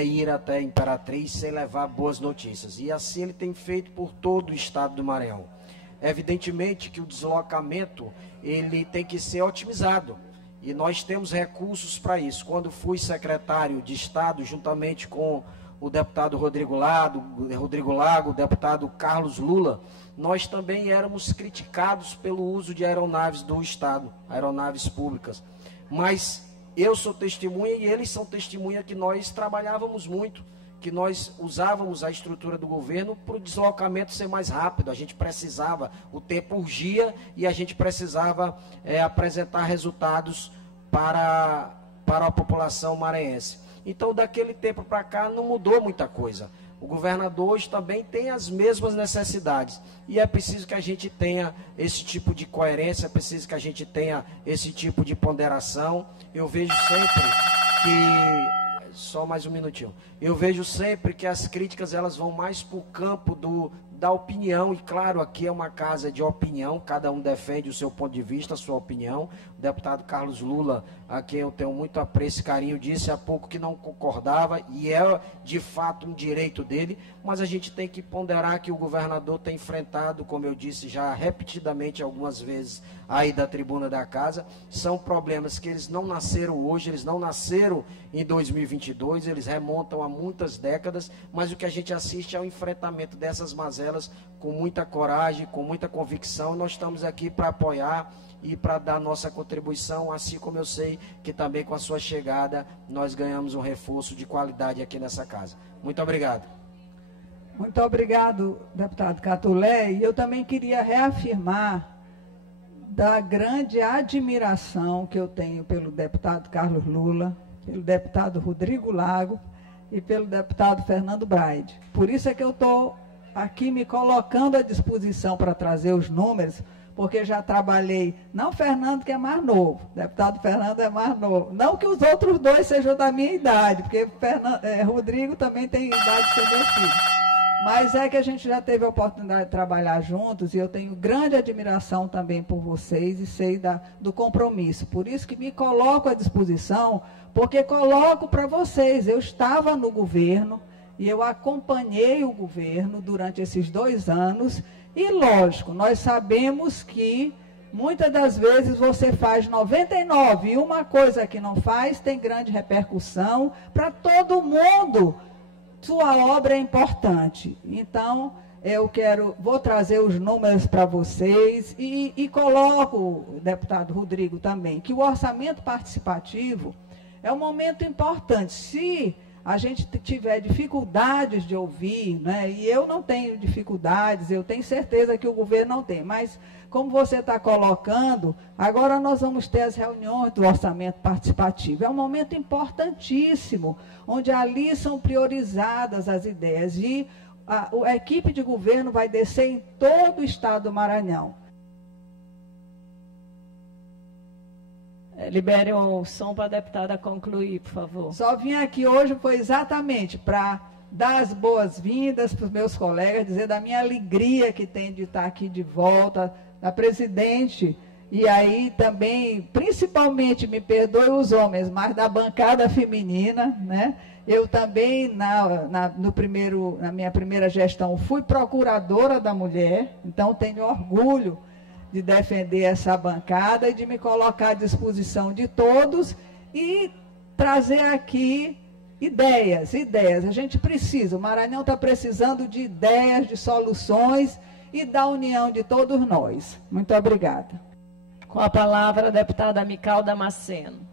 ir até Imperatriz, sem levar boas notícias. E assim ele tem feito por todo o estado do Maranhão. Evidentemente que o deslocamento ele tem que ser otimizado. E nós temos recursos para isso. Quando fui secretário de Estado, juntamente com o deputado Rodrigo Lago, o deputado Carlos Lula, nós também éramos criticados pelo uso de aeronaves do Estado, aeronaves públicas. Mas eu sou testemunha e eles são testemunha que nós trabalhávamos muito, que nós usávamos a estrutura do governo para o deslocamento ser mais rápido. A gente precisava, o tempo urgia e a gente precisava apresentar resultados para a população maranhense. Então, daquele tempo para cá, não mudou muita coisa. O governador hoje também tem as mesmas necessidades. E é preciso que a gente tenha esse tipo de coerência, é preciso que a gente tenha esse tipo de ponderação. Eu vejo sempre que... Só mais um minutinho. Eu vejo sempre que as críticas elas vão mais para o campo da opinião, e claro, aqui é uma casa de opinião, cada um defende o seu ponto de vista, a sua opinião. O deputado Carlos Lula, a quem eu tenho muito apreço e carinho, disse há pouco que não concordava, e é de fato um direito dele, mas a gente tem que ponderar que o governador tem enfrentado, como eu disse já repetidamente algumas vezes aí da tribuna da casa, são problemas que eles não nasceram hoje, eles não nasceram em 2022, eles remontam a muitas décadas, mas o que a gente assiste é o enfrentamento dessas mazelas com muita coragem, com muita convicção. Nós estamos aqui para apoiar e para dar nossa contribuição, assim como eu sei que também com a sua chegada nós ganhamos um reforço de qualidade aqui nessa casa. Muito obrigado. Muito obrigado, deputado Catulé. E eu também queria reafirmar da grande admiração que eu tenho pelo deputado Carlos Lula, pelo deputado Rodrigo Lago e pelo deputado Fernando Braide. Por isso é que eu estou aqui me colocando à disposição para trazer os números, porque já trabalhei, não Fernando, que é mais novo, deputado Fernando é mais novo, não que os outros dois sejam da minha idade, porque Rodrigo também tem idade de ser meu filho. Mas é que a gente já teve a oportunidade de trabalhar juntos, e eu tenho grande admiração também por vocês e sei do compromisso. Por isso que me coloco à disposição, porque coloco para vocês. Eu estava no governo e eu acompanhei o governo durante esses 2 anos. E, lógico, nós sabemos que muitas das vezes você faz 99 e uma coisa que não faz tem grande repercussão para todo mundo. Sua obra é importante. Então, vou trazer os números para vocês e coloco, deputado Rodrigo também, que o orçamento participativo é um momento importante. Se a gente tiver dificuldades de ouvir, né, e eu não tenho dificuldades, eu tenho certeza que o governo não tem, mas como você está colocando, agora nós vamos ter as reuniões do orçamento participativo. É um momento importantíssimo, onde ali são priorizadas as ideias e a equipe de governo vai descer em todo o estado do Maranhão. Libere o som para a deputada concluir, por favor. Só vim aqui hoje foi exatamente para dar as boas-vindas para os meus colegas, dizer da minha alegria que tem de estar aqui de volta, da presidente E aí também, principalmente, me perdoe os homens, mas da bancada feminina, né? Eu também, na minha primeira gestão, fui procuradora da mulher, então tenho orgulho de defender essa bancada e de me colocar à disposição de todos e trazer aqui ideias. A gente precisa, o Maranhão está precisando de ideias, de soluções e da união de todos nós. Muito obrigada. Com a palavra, a deputada Mical Damasceno.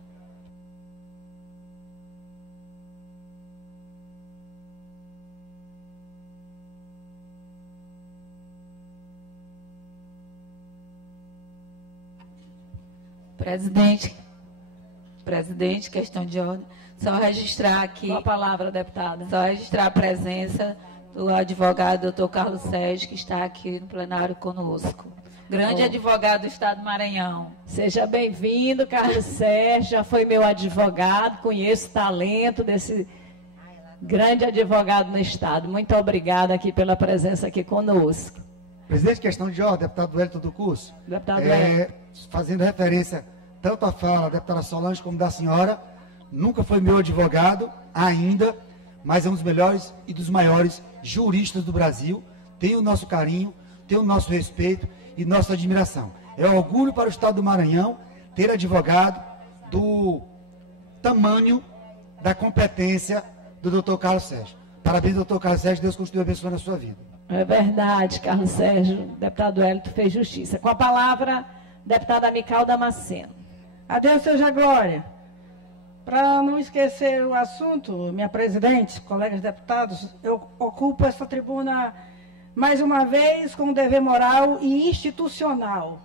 Presidente, questão de ordem. Só registrar aqui. Com a palavra, deputada. Só registrar a presença do advogado doutor Carlos Sérgio, que está aqui no plenário conosco. Grande advogado do Estado do Maranhão. Seja bem-vindo, Carlos Sérgio. Já foi meu advogado, conheço o talento desse grande advogado no Estado. Muito obrigada aqui pela presença aqui conosco. Presidente, questão de ordem, deputado Wellington do Curso. Deputado Wellington. Fazendo referência tanto à fala da deputada Solange como da senhora, nunca foi meu advogado, ainda, mas é um dos melhores e dos maiores juristas do Brasil. Tem o nosso carinho, tem o nosso respeito e nossa admiração. É um orgulho para o Estado do Maranhão ter advogado do tamanho da competência do doutor Carlos Sérgio. Parabéns, doutor Carlos Sérgio, Deus continue abençoando a sua vida. É verdade, Carlos Sérgio, deputado Wellington fez justiça. Com a palavra, deputada Mical Damasceno. A Deus seja a glória. Para não esquecer o assunto, minha presidente, colegas deputados, eu ocupo essa tribuna mais uma vez com dever moral e institucional.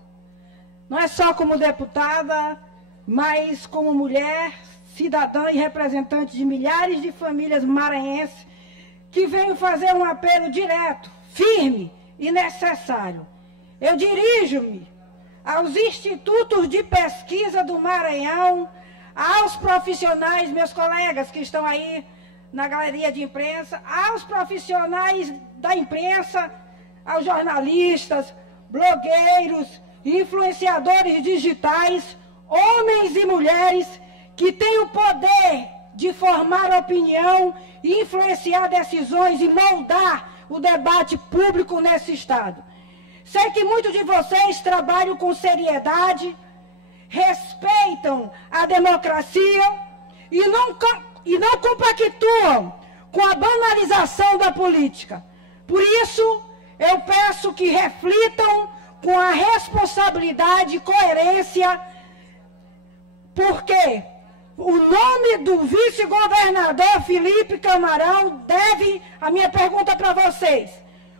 Não é só como deputada, mas como mulher, cidadã e representante de milhares de famílias maranhenses que venho fazer um apelo direto, firme e necessário. Eu dirijo-me aos institutos de pesquisa do Maranhão, aos profissionais, meus colegas que estão aí na galeria de imprensa, aos profissionais da imprensa, aos jornalistas, blogueiros, influenciadores digitais, homens e mulheres que têm o poder de formar opinião, influenciar decisões e moldar o debate público nesse Estado. Sei que muitos de vocês trabalham com seriedade, respeitam a democracia e não compactuam com a banalização da política. Por isso, eu peço que reflitam com a responsabilidade e coerência, porque o nome do vice-governador Felipe Camarão deve... A minha pergunta para vocês.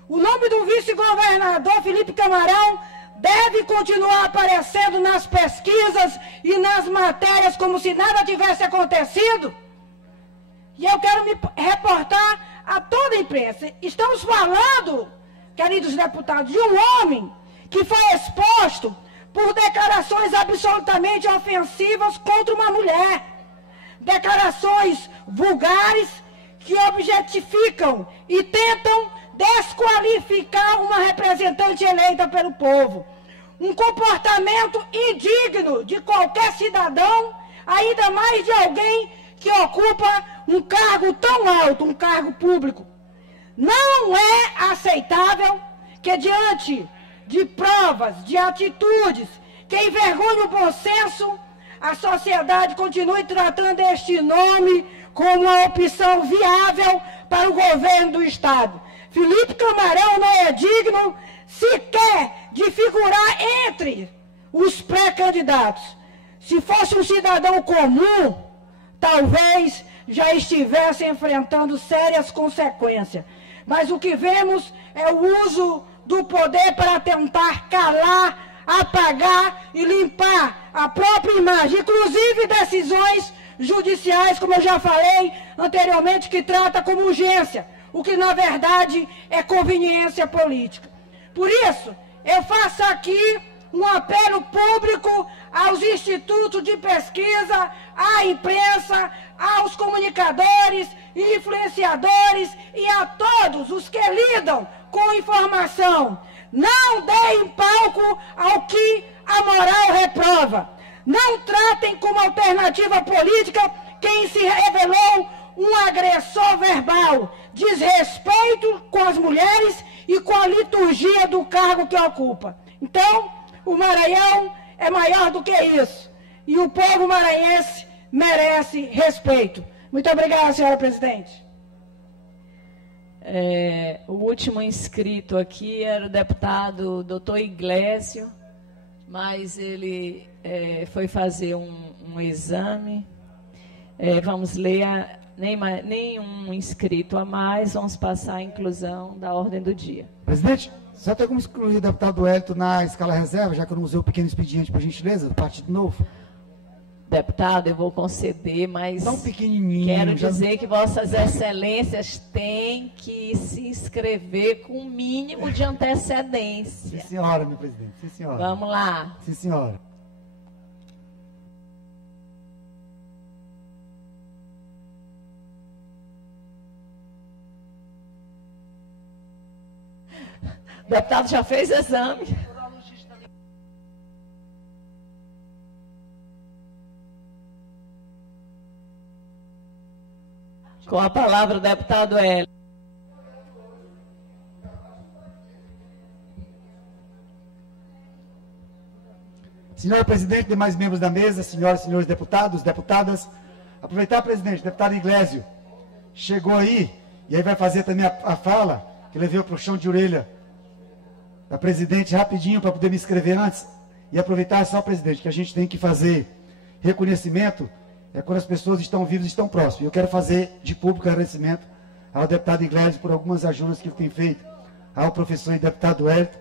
O nome do vice-governador Felipe Camarão deve continuar aparecendo nas pesquisas e nas matérias como se nada tivesse acontecido? E eu quero me reportar a toda a imprensa. Estamos falando, queridos deputados, de um homem que foi exposto por declarações absolutamente ofensivas contra uma mulher. Declarações vulgares que objetificam e tentam desqualificar uma representante eleita pelo povo. Um comportamento indigno de qualquer cidadão, ainda mais de alguém que ocupa um cargo tão alto, um cargo público. Não é aceitável que, diante de provas, de atitudes que envergonham o bom senso, a sociedade continue tratando este nome como uma opção viável para o governo do Estado. Felipe Camarão não é digno sequer de figurar entre os pré-candidatos. Se fosse um cidadão comum, talvez já estivesse enfrentando sérias consequências. Mas o que vemos é o uso do poder para tentar calar, apagar e limpar a própria imagem, inclusive decisões judiciais, como eu já falei anteriormente, que trata como urgência, o que na verdade é conveniência política. Por isso, eu faço aqui um apelo público aos institutos de pesquisa, à imprensa, aos comunicadores, influenciadores e a todos os que lidam com informação. Não deem palco ao que a moral reprova. Não tratem como alternativa política quem se revelou um agressor verbal, desrespeito com as mulheres e com a liturgia do cargo que ocupa. Então, o Maranhão é maior do que isso. E o povo maranhense merece respeito. Muito obrigada, senhora presidente. O último inscrito aqui era o deputado doutor Iglesio, mas ele foi fazer um exame. Vamos ler, nenhum inscrito a mais, vamos passar a inclusão da ordem do dia. Presidente, só tem como excluir o deputado Hélito na escala reserva, já que eu não usei o pequeno expediente, por gentileza, do Partido Novo? Deputado, eu vou conceder, mas tão pequenininho, quero dizer que vossas excelências têm que se inscrever com o mínimo de antecedência. Sim, senhora, meu presidente. Sim, senhora. Vamos lá. Sim, senhora. O deputado já fez exame. Com a palavra, o deputado Hélio. Senhora presidente, demais membros da mesa, senhoras e senhores deputados, deputadas, aproveitar, presidente, deputado Iglesio, chegou aí, e aí vai fazer também a fala, que levei para o chão de orelha da presidente rapidinho para poder me inscrever antes, e aproveitar só, presidente, que a gente tem que fazer reconhecimento quando as pessoas estão vivas e estão próximas. Eu quero fazer de público agradecimento ao deputado Iglesio por algumas ajudas que ele tem feito, ao professor e deputado Hélito,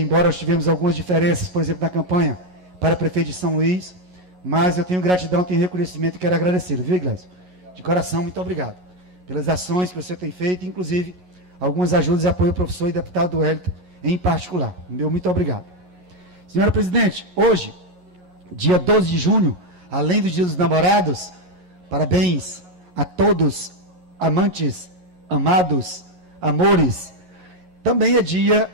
embora nós tivemos algumas diferenças, por exemplo, na campanha para prefeito de São Luís, mas eu tenho gratidão, tenho reconhecimento e quero agradecê-lo, viu, Iglesio? De coração, muito obrigado pelas ações que você tem feito, inclusive algumas ajudas e apoio ao professor e deputado Hélito em particular. Meu muito obrigado. Senhora presidente, hoje, dia 12 de junho, além do Dia dos Namorados, parabéns a todos, amantes, amados, amores. Também é Dia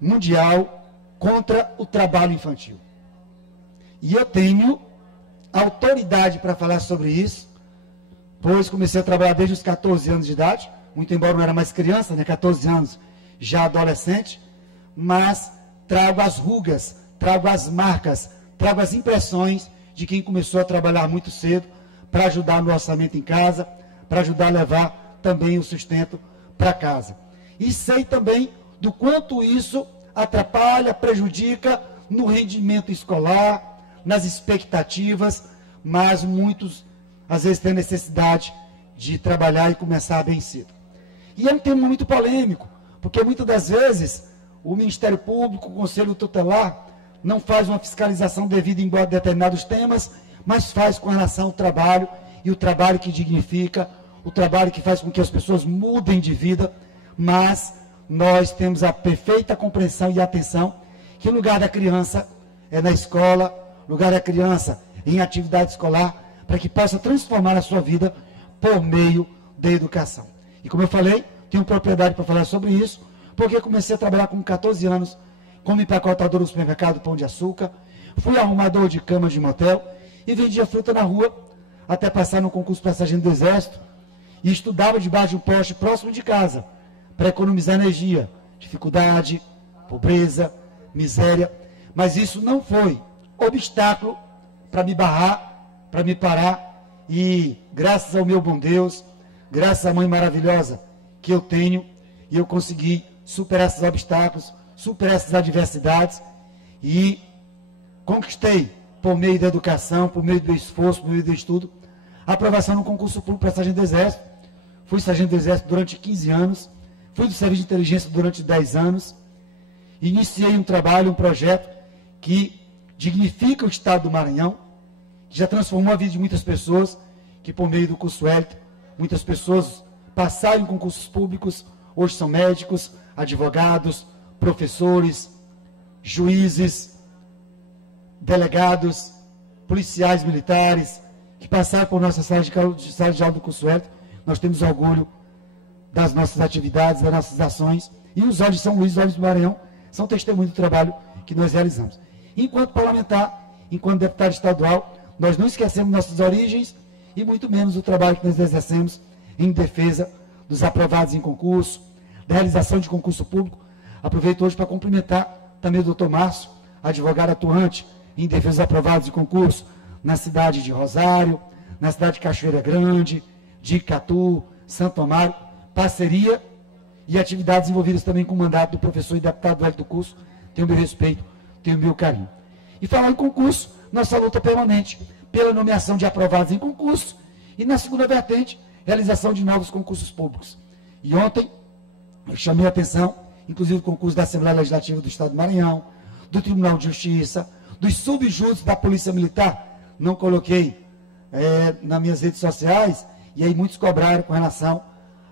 Mundial contra o Trabalho Infantil. E eu tenho autoridade para falar sobre isso, pois comecei a trabalhar desde os 14 anos de idade, muito embora não era mais criança, né, 14 anos, já adolescente, mas trago as rugas, trago as marcas, trago as impressões de quem começou a trabalhar muito cedo para ajudar no orçamento em casa, para ajudar a levar também o sustento para casa. E sei também do quanto isso atrapalha, prejudica no rendimento escolar, nas expectativas, mas muitos às vezes têm necessidade de trabalhar e começar bem cedo. E é um tema muito polêmico, porque muitas das vezes o Ministério Público, o Conselho Tutelar, não faz uma fiscalização devida em determinados temas, mas faz com relação ao trabalho, e o trabalho que dignifica, o trabalho que faz com que as pessoas mudem de vida, mas nós temos a perfeita compreensão e atenção que o lugar da criança é na escola, o lugar da criança em atividade escolar, para que possa transformar a sua vida por meio da educação. E como eu falei, tenho propriedade para falar sobre isso, porque comecei a trabalhar com 14 anos, como empacotador no supermercado Pão de Açúcar, fui arrumador de cama de motel e vendia fruta na rua, até passar no concurso para sargento do Exército, e estudava debaixo de um poste próximo de casa, para economizar energia, dificuldade, pobreza, miséria, mas isso não foi obstáculo para me barrar, para me parar, e graças ao meu bom Deus, graças à mãe maravilhosa que eu tenho, e eu consegui superar esses obstáculos, superar essas adversidades e conquistei, por meio da educação, por meio do esforço, por meio do estudo, a aprovação no concurso público para sargento do Exército. Fui sargento do Exército durante 15 anos, fui do Serviço de Inteligência durante 10 anos, iniciei um trabalho, um projeto que dignifica o Estado do Maranhão, que já transformou a vida de muitas pessoas, que por meio do curso Hélito, muitas pessoas passaram em concursos públicos, hoje são médicos, advogados, professores, juízes, delegados, policiais militares, que passaram por nossa sala de aula do curso Hélito. Nós temos orgulho das nossas atividades, das nossas ações, e os olhos de São Luís, os olhos do Maranhão, são testemunho do trabalho que nós realizamos. Enquanto parlamentar, enquanto deputado estadual, nós não esquecemos nossas origens e muito menos o trabalho que nós exercemos em defesa dos aprovados em concurso, da realização de concurso público. Aproveito hoje para cumprimentar também o doutor Márcio, advogado atuante em defesa dos aprovados em concurso na cidade de Rosário, na cidade de Cachoeira Grande, de Icatu, Santo Amaro, parceria e atividades envolvidas também com o mandato do professor e deputado Hélio do Curso. Tenho o meu respeito, tenho o meu carinho. E falar em concurso, nossa luta permanente pela nomeação de aprovados em concurso e, na segunda vertente, realização de novos concursos públicos. E ontem, eu chamei a atenção, inclusive o concurso da Assembleia Legislativa do Estado do Maranhão, do Tribunal de Justiça, dos subjúdices da Polícia Militar. Não coloquei nas minhas redes sociais, e aí muitos cobraram com relação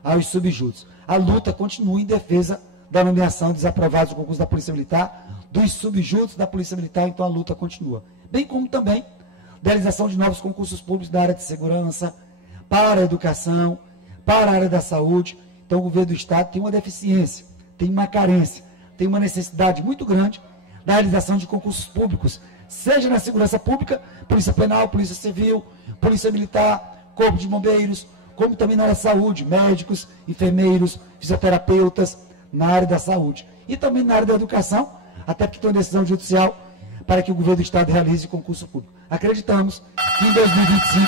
aos subjúdices. A luta continua em defesa da nomeação dos aprovados do concurso da Polícia Militar, dos subjúdices da Polícia Militar, então a luta continua. Bem como também da realização de novos concursos públicos da área de segurança, para a educação, para a área da saúde. Então o governo do Estado tem uma deficiência, tem uma carência, tem uma necessidade muito grande da realização de concursos públicos, seja na segurança pública, Polícia Penal, Polícia Civil, Polícia Militar, Corpo de Bombeiros, como também na área da saúde, médicos, enfermeiros, fisioterapeutas, na área da saúde. E também na área da educação, até porque tem uma decisão judicial para que o governo do Estado realize concurso público. Acreditamos que em 2025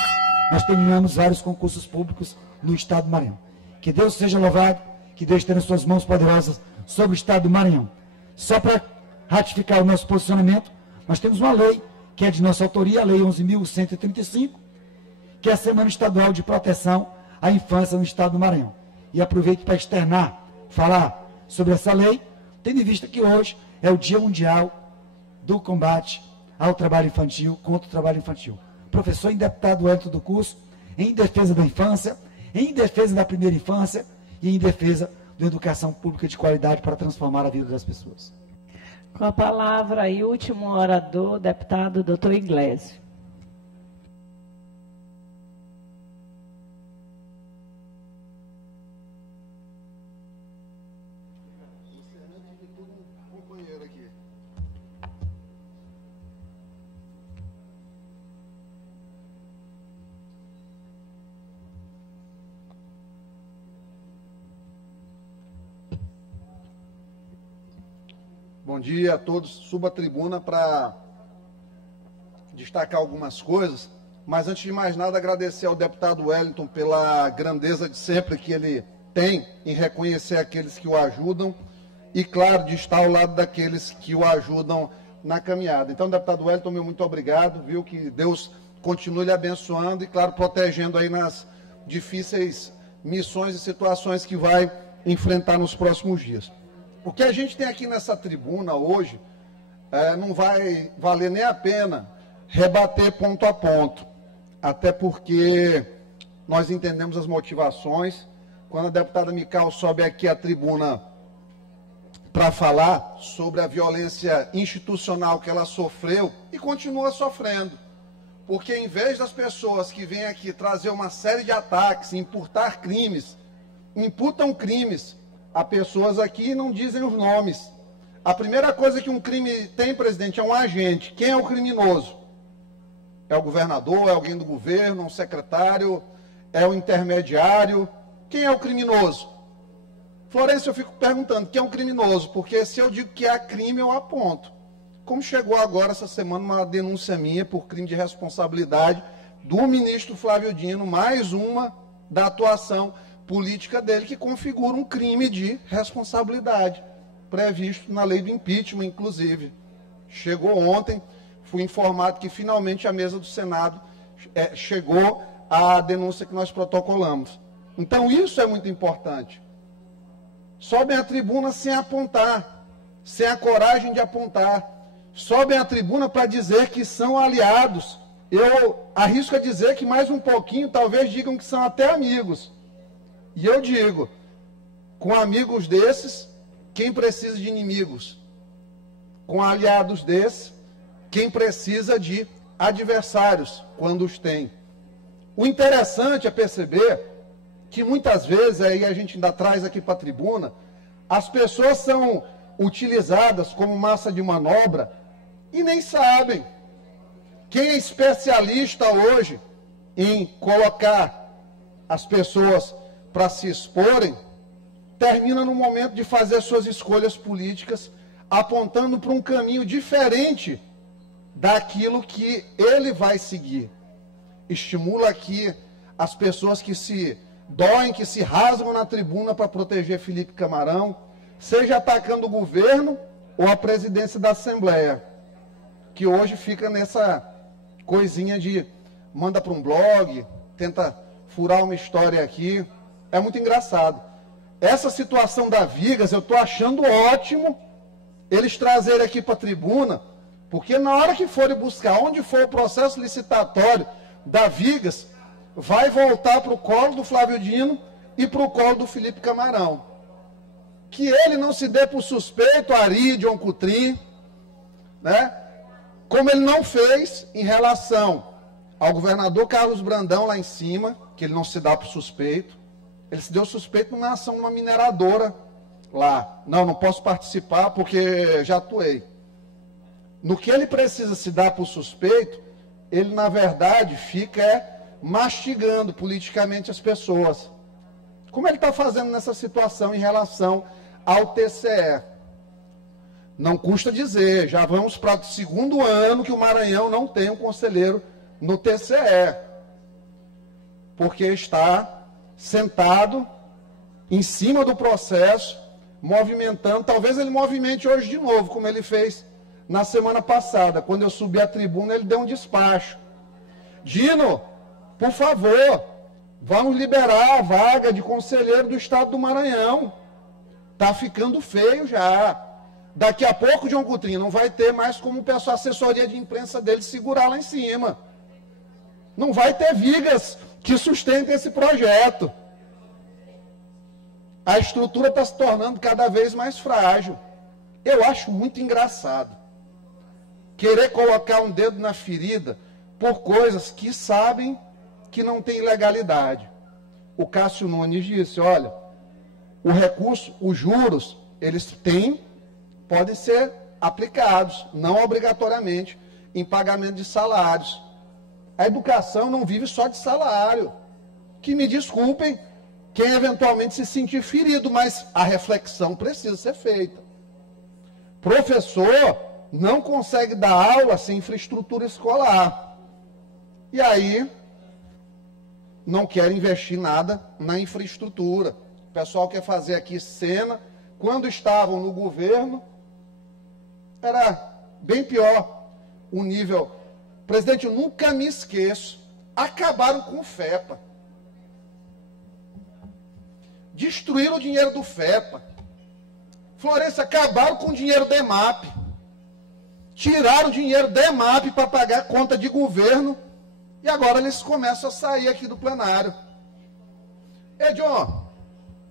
nós terminamos vários concursos públicos no Estado do Maranhão. Que Deus seja louvado, que Deus tenha suas mãos poderosas sobre o Estado do Maranhão. Só para ratificar o nosso posicionamento, nós temos uma lei, que é de nossa autoria, a Lei 11.135, que é a Semana Estadual de Proteção à Infância no Estado do Maranhão. E aproveito para externar, falar sobre essa lei, tendo em vista que hoje é o Dia Mundial do Combate ao Trabalho Infantil, contra o trabalho infantil. Professor e deputado Hélio do Curso, em defesa da infância, em defesa da primeira infância e em defesa da educação pública de qualidade para transformar a vida das pessoas. Com a palavra aí, último orador, deputado Dr. Iglesias. Bom dia a todos. Subo à tribuna para destacar algumas coisas, mas antes de mais nada agradecer ao deputado Wellington pela grandeza de sempre que ele tem em reconhecer aqueles que o ajudam e, claro, de estar ao lado daqueles que o ajudam na caminhada. Então, deputado Wellington, meu muito obrigado, viu? Que Deus continue lhe abençoando e, claro, protegendo aí nas difíceis missões e situações que vai enfrentar nos próximos dias. O que a gente tem aqui nessa tribuna hoje não vai valer nem a pena rebater ponto a ponto, até porque nós entendemos as motivações. Quando a deputada Mical sobe aqui à tribuna para falar sobre a violência institucional que ela sofreu e continua sofrendo, porque em vez das pessoas que vêm aqui trazer uma série de ataques, imputar crimes, imputam crimes a pessoas aqui e não dizem os nomes. A primeira coisa que um crime tem, presidente, é um agente. Quem é o criminoso? É o governador, é alguém do governo, um secretário, é o intermediário. Quem é o criminoso? Florencio, eu fico perguntando, quem é o criminoso? Porque se eu digo que há crime, eu aponto. Como chegou agora, essa semana, uma denúncia minha por crime de responsabilidade do ministro Flávio Dino, mais uma da atuação política dele, que configura um crime de responsabilidade, previsto na lei do impeachment, inclusive. Chegou ontem, fui informado que finalmente a mesa do Senado chegou à denúncia que nós protocolamos. Então isso é muito importante. Sobem à tribuna sem apontar, sem a coragem de apontar. Sobem à tribuna para dizer que são aliados. Eu arrisco a dizer que mais um pouquinho, talvez digam que são até amigos. E eu digo, com amigos desses, quem precisa de inimigos? Com aliados desses, quem precisa de adversários, quando os tem? O interessante é perceber que muitas vezes, aí a gente ainda traz aqui para a tribuna, as pessoas são utilizadas como massa de manobra e nem sabem. Quem é especialista hoje em colocar as pessoas para se exporem, termina no momento de fazer suas escolhas políticas, apontando para um caminho diferente daquilo que ele vai seguir. Estimula aqui as pessoas que se doem, que se rasgam na tribuna para proteger Felipe Camarão, seja atacando o governo ou a presidência da Assembleia, que hoje fica nessa coisinha de manda para um blog, tenta furar uma história aqui. É muito engraçado. Essa situação da Vigas, eu estou achando ótimo eles trazerem aqui para a tribuna, porque na hora que forem buscar onde foi o processo licitatório da Vigas, vai voltar para o colo do Flávio Dino e para o colo do Felipe Camarão. Que ele não se dê por suspeito, Ari, John Coutrin, né? Como ele não fez em relação ao governador Carlos Brandão lá em cima, que ele não se dá por suspeito. Ele se deu suspeito numa ação de uma mineradora lá. Não posso participar porque já atuei. No que ele precisa se dar por suspeito, ele, na verdade, fica mastigando politicamente as pessoas. Como ele está fazendo nessa situação em relação ao TCE? Não custa dizer, já vamos para o segundo ano que o Maranhão não tem um conselheiro no TCE. Porque está sentado em cima do processo, movimentando. Talvez ele movimente hoje de novo, como ele fez na semana passada. Quando eu subi à tribuna, ele deu um despacho. Dino, por favor, vamos liberar a vaga de conselheiro do estado do Maranhão. Está ficando feio já. Daqui a pouco, John Coutrin, não vai ter mais como o pessoal, a assessoria de imprensa dele segurar lá em cima. Não vai ter vigas que sustentem esse projeto. A estrutura está se tornando cada vez mais frágil. Eu acho muito engraçado querer colocar um dedo na ferida por coisas que sabem que não tem legalidade. O Cássio Nunes disse, olha, o recurso, os juros, eles podem ser aplicados, não obrigatoriamente, em pagamento de salários. A educação não vive só de salário. Que me desculpem quem eventualmente se sentir ferido, mas a reflexão precisa ser feita. Professor não consegue dar aula sem infraestrutura escolar. E aí, não quer investir nada na infraestrutura. O pessoal quer fazer aqui cena. Quando estavam no governo, era bem pior o nível. Presidente, eu nunca me esqueço. Acabaram com o FEPA. Destruíram o dinheiro do FEPA. Florença, acabaram com o dinheiro do EMAP. Tiraram o dinheiro do EMAP para pagar conta de governo. E agora eles começam a sair aqui do plenário. Ei, John,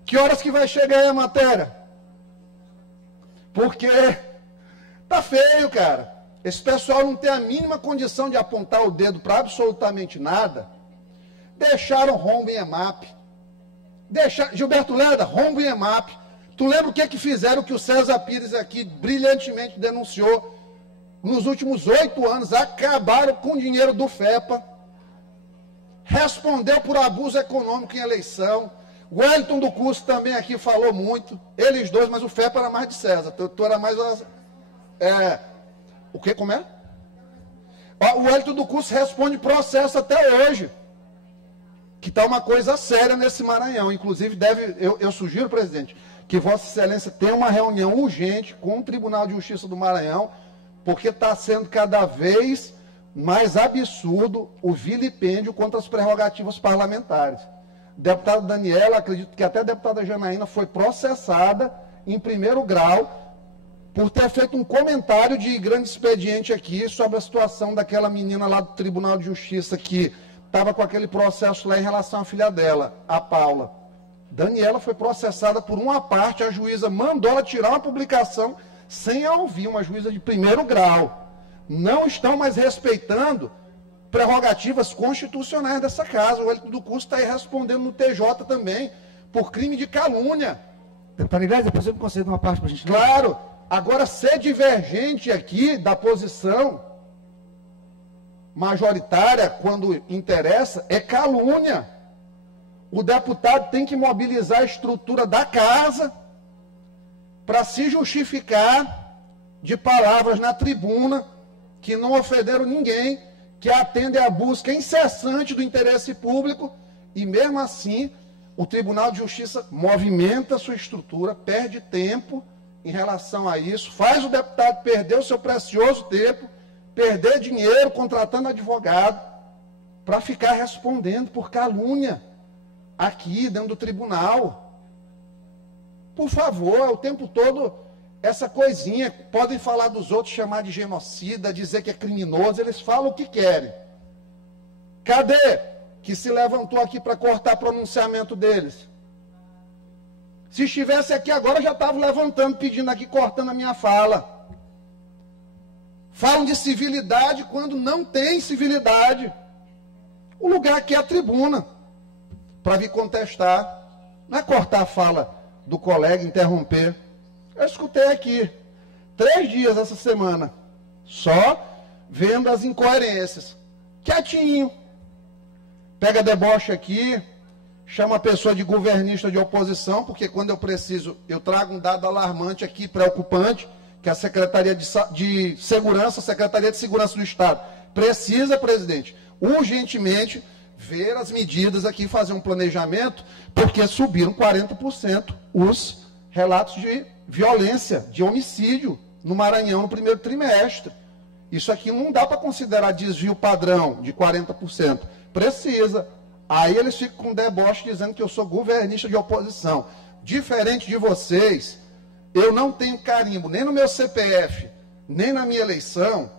que horas que vai chegar aí a matéria? Porque tá feio, cara. Esse pessoal não tem a mínima condição de apontar o dedo para absolutamente nada. Deixaram rombo em EMAP. Gilberto Leda, rombo em EMAP. Tu lembra o que fizeram que o César Pires aqui brilhantemente denunciou? Nos últimos 8 anos, acabaram com o dinheiro do FEPA. Respondeu por abuso econômico em eleição. O Wellington do Curso também aqui falou muito. Eles dois, mas o FEPA era mais de César. Tu era mais... O que? Como é? O Wellington do Curso responde processo até hoje. Que está uma coisa séria nesse Maranhão. Inclusive, eu sugiro, presidente, que Vossa Excelência tenha uma reunião urgente com o Tribunal de Justiça do Maranhão, porque está sendo cada vez mais absurdo o vilipêndio contra as prerrogativas parlamentares. Deputada Daniela, acredito que até a deputada Janaína foi processada em primeiro grau por ter feito um comentário de grande expediente aqui sobre a situação daquela menina lá do Tribunal de Justiça que estava com aquele processo lá em relação à filha dela, a Paula. Daniela foi processada por uma parte, a juíza mandou ela tirar uma publicação sem a ouvir, uma juíza de primeiro grau. Não estão mais respeitando prerrogativas constitucionais dessa casa. O Wellington do Curso está aí respondendo no TJ também, por crime de calúnia. Deputado Iglesias, depois eu me concedo uma parte para a gente... Claro. Agora, ser divergente aqui da posição majoritária, quando interessa, é calúnia. O deputado tem que mobilizar a estrutura da casa para se justificar de palavras na tribuna que não ofenderam ninguém, que atendem à busca incessante do interesse público, e mesmo assim o Tribunal de Justiça movimenta sua estrutura, perde tempo em relação a isso, faz o deputado perder o seu precioso tempo, perder dinheiro contratando advogado, para ficar respondendo por calúnia aqui dentro do tribunal. Por favor, o tempo todo essa coisinha, podem falar dos outros, chamar de genocida, dizer que é criminoso, eles falam o que querem. Cadê que se levantou aqui para cortar pronunciamento deles? Se estivesse aqui agora, já estava levantando, pedindo aqui, cortando a minha fala. Falam de civilidade quando não tem civilidade. O lugar aqui é a tribuna, para vir contestar, não é cortar a fala do colega, interromper. Eu escutei aqui 3 dias essa semana, só vendo as incoerências, quietinho. Pega deboche aqui, chama a pessoa de governista de oposição, porque quando eu preciso, eu trago um dado alarmante aqui, preocupante, que a Secretaria de Segurança, a Secretaria de Segurança do Estado, precisa, presidente, urgentemente ver as medidas aqui, fazer um planejamento, porque subiram 40% os relatos de violência, de homicídio no Maranhão no primeiro trimestre. Isso aqui não dá para considerar desvio padrão de 40%. Precisa. Aí eles ficam com deboche dizendo que eu sou governista de oposição. Diferente de vocês, eu não tenho carimbo, nem no meu CPF, nem na minha eleição,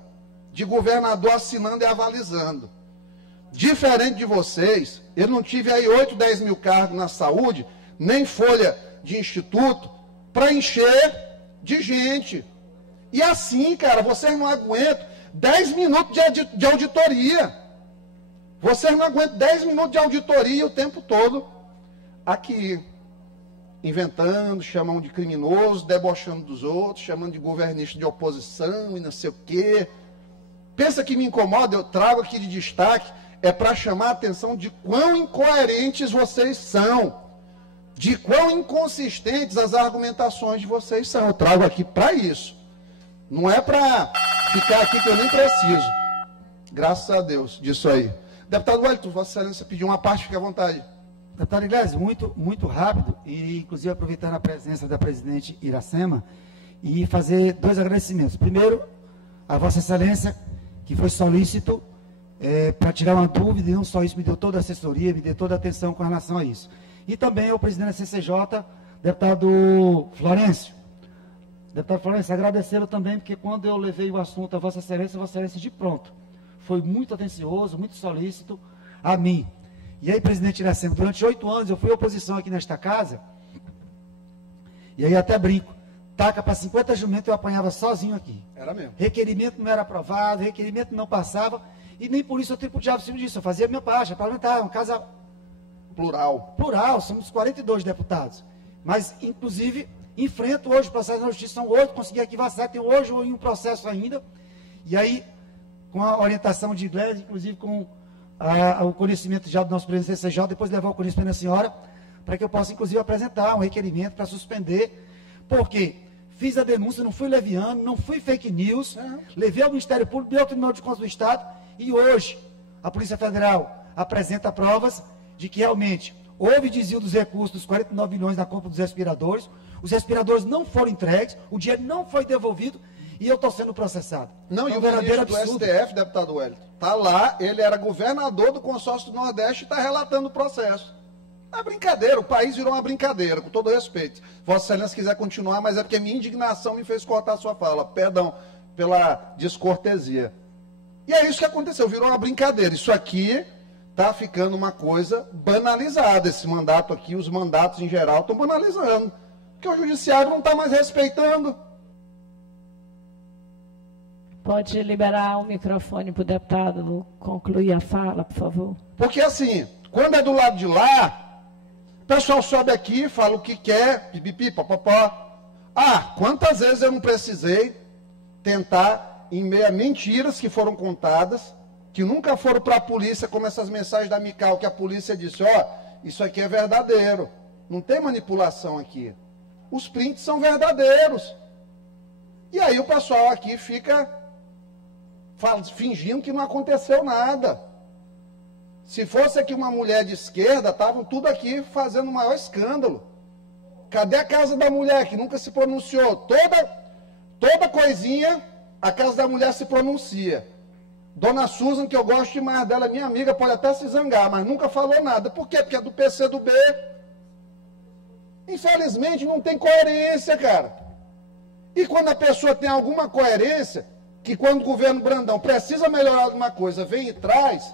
de governador assinando e avalizando. Diferente de vocês, eu não tive aí 8, 10 mil cargos na saúde, nem folha de instituto, para encher de gente. E assim, cara, vocês não aguentam 10 minutos de auditoria. Vocês não aguentam 10 minutos de auditoria o tempo todo aqui, inventando, chamando de criminoso, debochando dos outros, chamando de governista de oposição e não sei o quê. Pensa que me incomoda, eu trago aqui de destaque, é para chamar a atenção de quão incoerentes vocês são, de quão inconsistentes as argumentações de vocês são. Eu trago aqui para isso. Não é para ficar aqui que eu nem preciso. Graças a Deus, disso aí. Deputado Wellington, Vossa Excelência pediu uma parte, fique à vontade. Deputado Iglesias, muito rápido, e inclusive aproveitando a presença da presidente Iracema, e fazer 2 agradecimentos. Primeiro, a Vossa Excelência, que foi solícito para tirar uma dúvida, e não só isso, me deu toda a assessoria, me deu toda a atenção com relação a isso. E também ao presidente da CCJ, deputado Florencio. Deputado Florencio, agradecê-lo também, porque quando eu levei o assunto a Vossa Excelência de pronto. Foi muito atencioso, muito solícito a mim. E aí, presidente Iracema, durante 8 anos eu fui oposição aqui nesta casa, e aí até brinco, taca para 50 jumentos eu apanhava sozinho aqui. Era mesmo. Requerimento não era aprovado, requerimento não passava, e nem por isso eu tripudiava em cima disso, eu fazia a minha parte, parlamentar, uma casa plural, somos 42 deputados. Mas, inclusive, enfrento hoje o processo na justiça, são 8, consegui arquivar 7, tem hoje um processo ainda, e aí, com a orientação de Iglesias, inclusive com o conhecimento já do nosso presidente do CCJ, depois levar o conhecimento da senhora, para que eu possa, inclusive, apresentar um requerimento para suspender, porque fiz a denúncia, não fui leviano, não fui fake news, levei ao Ministério Público, dei ao Tribunal de Contas do Estado, e hoje a Polícia Federal apresenta provas de que realmente houve desvio dos recursos dos 49 milhões na compra dos respiradores, os respiradores não foram entregues, o dinheiro não foi devolvido, e eu estou sendo processado. Não, e o ministro do STF, deputado Wellington, está lá, ele era governador do consórcio do Nordeste e está relatando o processo. É brincadeira, o país virou uma brincadeira, com todo respeito. Vossa Excelência quiser continuar, mas é porque minha indignação me fez cortar a sua fala. Perdão pela descortesia. E é isso que aconteceu, virou uma brincadeira. Isso aqui está ficando uma coisa banalizada. Esse mandato aqui, os mandatos em geral estão banalizando. Porque o judiciário não está mais respeitando. Pode liberar o microfone para o deputado concluir a fala, por favor. Porque assim, quando é do lado de lá, o pessoal sobe aqui, fala o que quer, pipipi, papapá. Ah, quantas vezes eu não precisei tentar, em meio a mentiras que foram contadas, que nunca foram para a polícia, como essas mensagens da Mical, que a polícia disse, ó, isso aqui é verdadeiro, não tem manipulação aqui. Os prints são verdadeiros. E aí o pessoal aqui fica fingindo que não aconteceu nada. Se fosse aqui uma mulher de esquerda, estavam tudo aqui fazendo o maior escândalo. Cadê a Casa da Mulher, que nunca se pronunciou? Toda coisinha, a Casa da Mulher se pronuncia. Dona Susan, que eu gosto demais dela, é minha amiga, pode até se zangar, mas nunca falou nada. Por quê? Porque é do PC do B. Infelizmente, não tem coerência, cara. E quando a pessoa tem alguma coerência, que quando o governo Brandão precisa melhorar alguma coisa, vem e traz,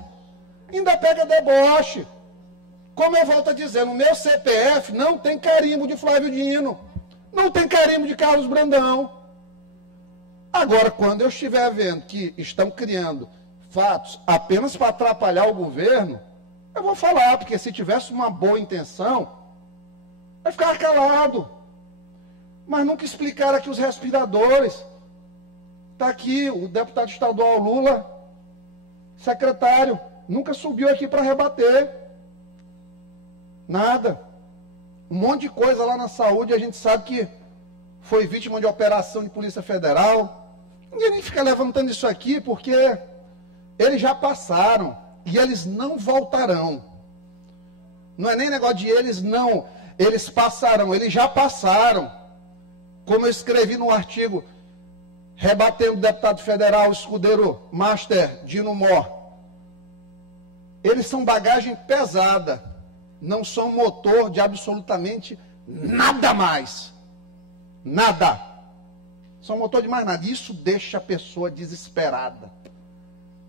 ainda pega deboche. Como eu volto a dizer, no meu CPF não tem carimbo de Flávio Dino, não tem carimbo de Carlos Brandão. Agora, quando eu estiver vendo que estão criando fatos apenas para atrapalhar o governo, eu vou falar, porque se tivesse uma boa intenção, vai ficar calado. Mas nunca explicaram aqui os respiradores. Está aqui o deputado estadual Lula, secretário, nunca subiu aqui para rebater. Nada. Um monte de coisa lá na saúde, a gente sabe que foi vítima de operação de Polícia Federal. Ninguém nem fica levantando isso aqui, porque eles já passaram e eles não voltarão. Não é nem negócio de eles não, eles passarão, eles já passaram. Como eu escrevi no artigo, rebatendo o deputado federal, escudeiro Master Dino Mor. Eles são bagagem pesada, não são motor de absolutamente nada mais. Nada. São motor de mais nada. Isso deixa a pessoa desesperada.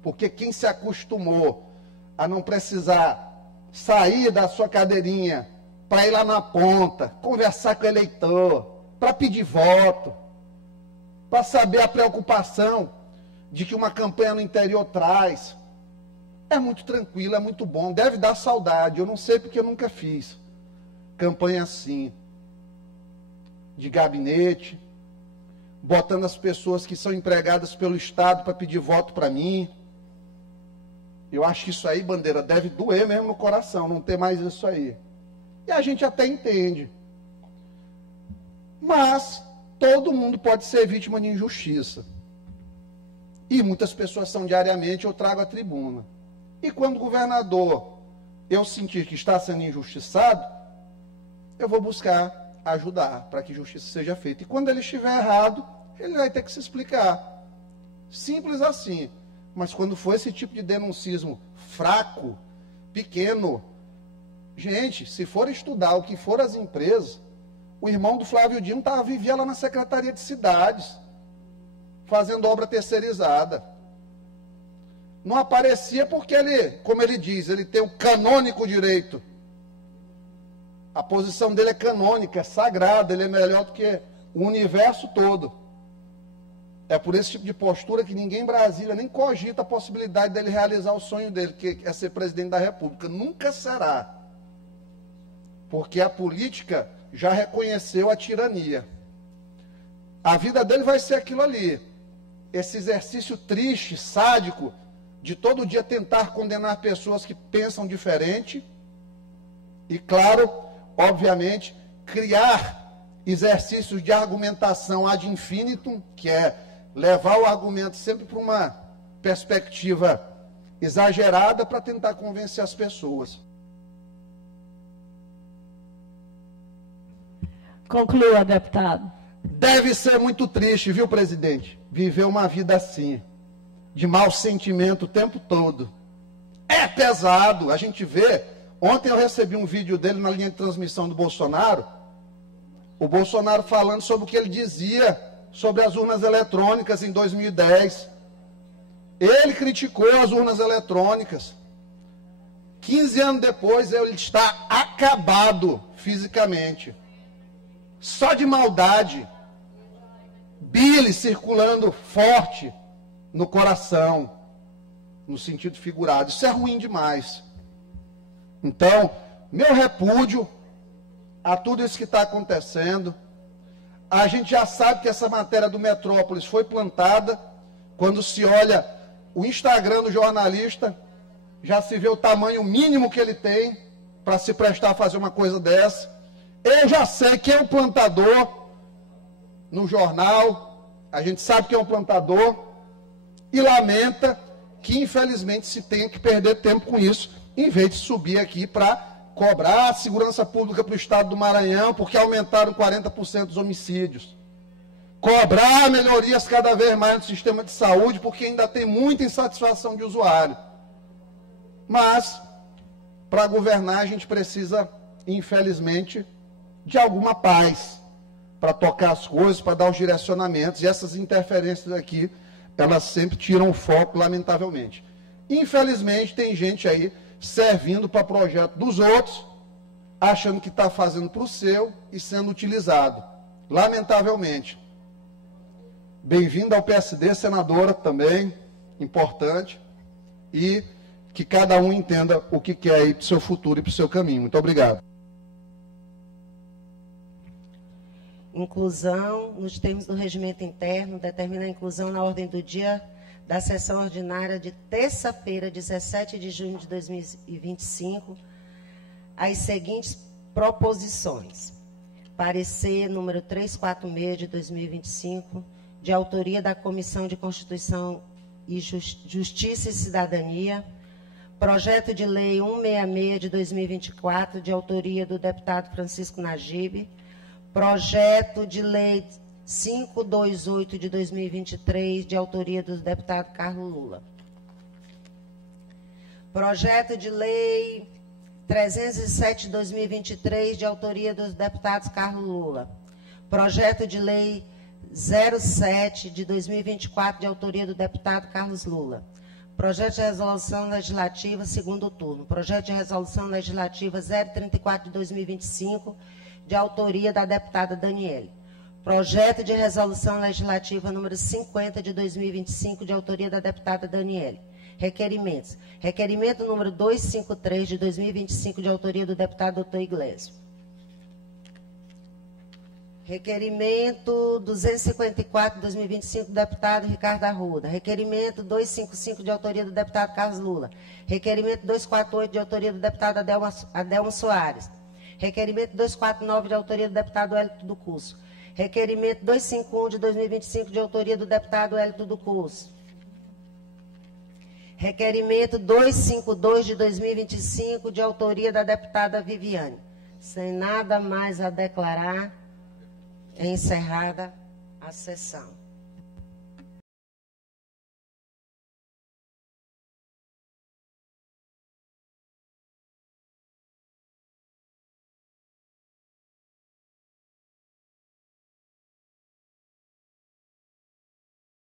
Porque quem se acostumou a não precisar sair da sua cadeirinha para ir lá na ponta, conversar com o eleitor, para pedir voto, para saber a preocupação de que uma campanha no interior traz, é muito tranquilo, é muito bom, deve dar saudade. Eu não sei porque eu nunca fiz campanha assim, de gabinete, botando as pessoas que são empregadas pelo Estado para pedir voto para mim. Eu acho que isso aí, Bandeira, deve doer mesmo no coração, não ter mais isso aí. E a gente até entende. Mas todo mundo pode ser vítima de injustiça. E muitas pessoas são diariamente, eu trago à tribuna. E quando o governador, eu sentir que está sendo injustiçado, eu vou buscar ajudar para que justiça seja feita. E quando ele estiver errado, ele vai ter que se explicar. Simples assim. Mas quando for esse tipo de denuncismo fraco, pequeno, gente, se for estudar o que for as empresas, o irmão do Flávio Dino vivia lá na Secretaria de Cidades, fazendo obra terceirizada. Não aparecia porque ele, como ele diz, ele tem o canônico direito. A posição dele é canônica, é sagrada, ele é melhor do que o universo todo. É por esse tipo de postura que ninguém em Brasília nem cogita a possibilidade dele realizar o sonho dele, que é ser presidente da República. Nunca será. Porque a política já reconheceu a tirania. A vida dele vai ser aquilo ali. Esse exercício triste, sádico, de todo dia tentar condenar pessoas que pensam diferente. E, claro, obviamente, criar exercícios de argumentação ad infinitum, que é levar o argumento sempre para uma perspectiva exagerada para tentar convencer as pessoas. Conclua, deputado. Deve ser muito triste, viu, presidente, viver uma vida assim, de mau sentimento o tempo todo. É pesado, a gente vê. Ontem eu recebi um vídeo dele na linha de transmissão do Bolsonaro, o Bolsonaro falando sobre o que ele dizia sobre as urnas eletrônicas em 2010. Ele criticou as urnas eletrônicas. 15 anos depois, ele está acabado fisicamente. Só de maldade. Bile circulando forte no coração, no sentido figurado. Isso é ruim demais. Então, meu repúdio a tudo isso que está acontecendo, A gente já sabe que essa matéria do Metrópolis foi plantada. Quando se olha o Instagram do jornalista, já se vê o tamanho mínimo que ele tem para se prestar a fazer uma coisa dessa. Eu já sei quem é o plantador no jornal, a gente sabe quem é o plantador, e lamenta que, infelizmente, se tenha que perder tempo com isso, em vez de subir aqui para cobrar a segurança pública para o estado do Maranhão, porque aumentaram 40% os homicídios. Cobrar melhorias cada vez mais no sistema de saúde, porque ainda tem muita insatisfação de usuário. Mas, para governar, a gente precisa, infelizmente, de alguma paz para tocar as coisas, para dar os direcionamentos. E essas interferências aqui, elas sempre tiram o foco, lamentavelmente. Infelizmente, tem gente aí servindo para projeto dos outros, achando que está fazendo para o seu e sendo utilizado. Lamentavelmente. Bem-vinda ao PSD, senadora, também, importante. E que cada um entenda o que quer aí para o seu futuro e para o seu caminho. Muito obrigado. Inclusão, nos termos do regimento interno, determina a inclusão na ordem do dia da sessão ordinária de terça-feira, 17 de junho de 2025, as seguintes proposições. Parecer número 346 de 2025, de autoria da Comissão de Constituição e Justiça e Cidadania. Projeto de Lei 166 de 2024, de autoria do deputado Francisco Najib. Projeto de Lei 528 de 2023, de autoria do deputado Carlos Lula. Projeto de Lei 307 de 2023, de autoria dos deputados Carlos Lula. Projeto de Lei 07 de 2024, de autoria do deputado Carlos Lula. Projeto de Resolução Legislativa, segundo turno. Projeto de Resolução Legislativa 034 de 2025, de autoria da deputada Daniele. Projeto de Resolução Legislativa número 50 de 2025, de autoria da deputada Daniele. Requerimentos. Requerimento número 253 de 2025, de autoria do deputado Dr. Iglesias. Requerimento 254 de 2025, do deputado Ricardo Arruda. Requerimento 255, de autoria do deputado Carlos Lula. Requerimento 248, de autoria do deputado Adelmo Soares. Requerimento 249, de autoria do deputado Hélito do Curso. Requerimento 251, de 2025, de autoria do deputado Hélito do Curso. Requerimento 252, de 2025, de autoria da deputada Viviane. Sem nada mais a declarar, é encerrada a sessão.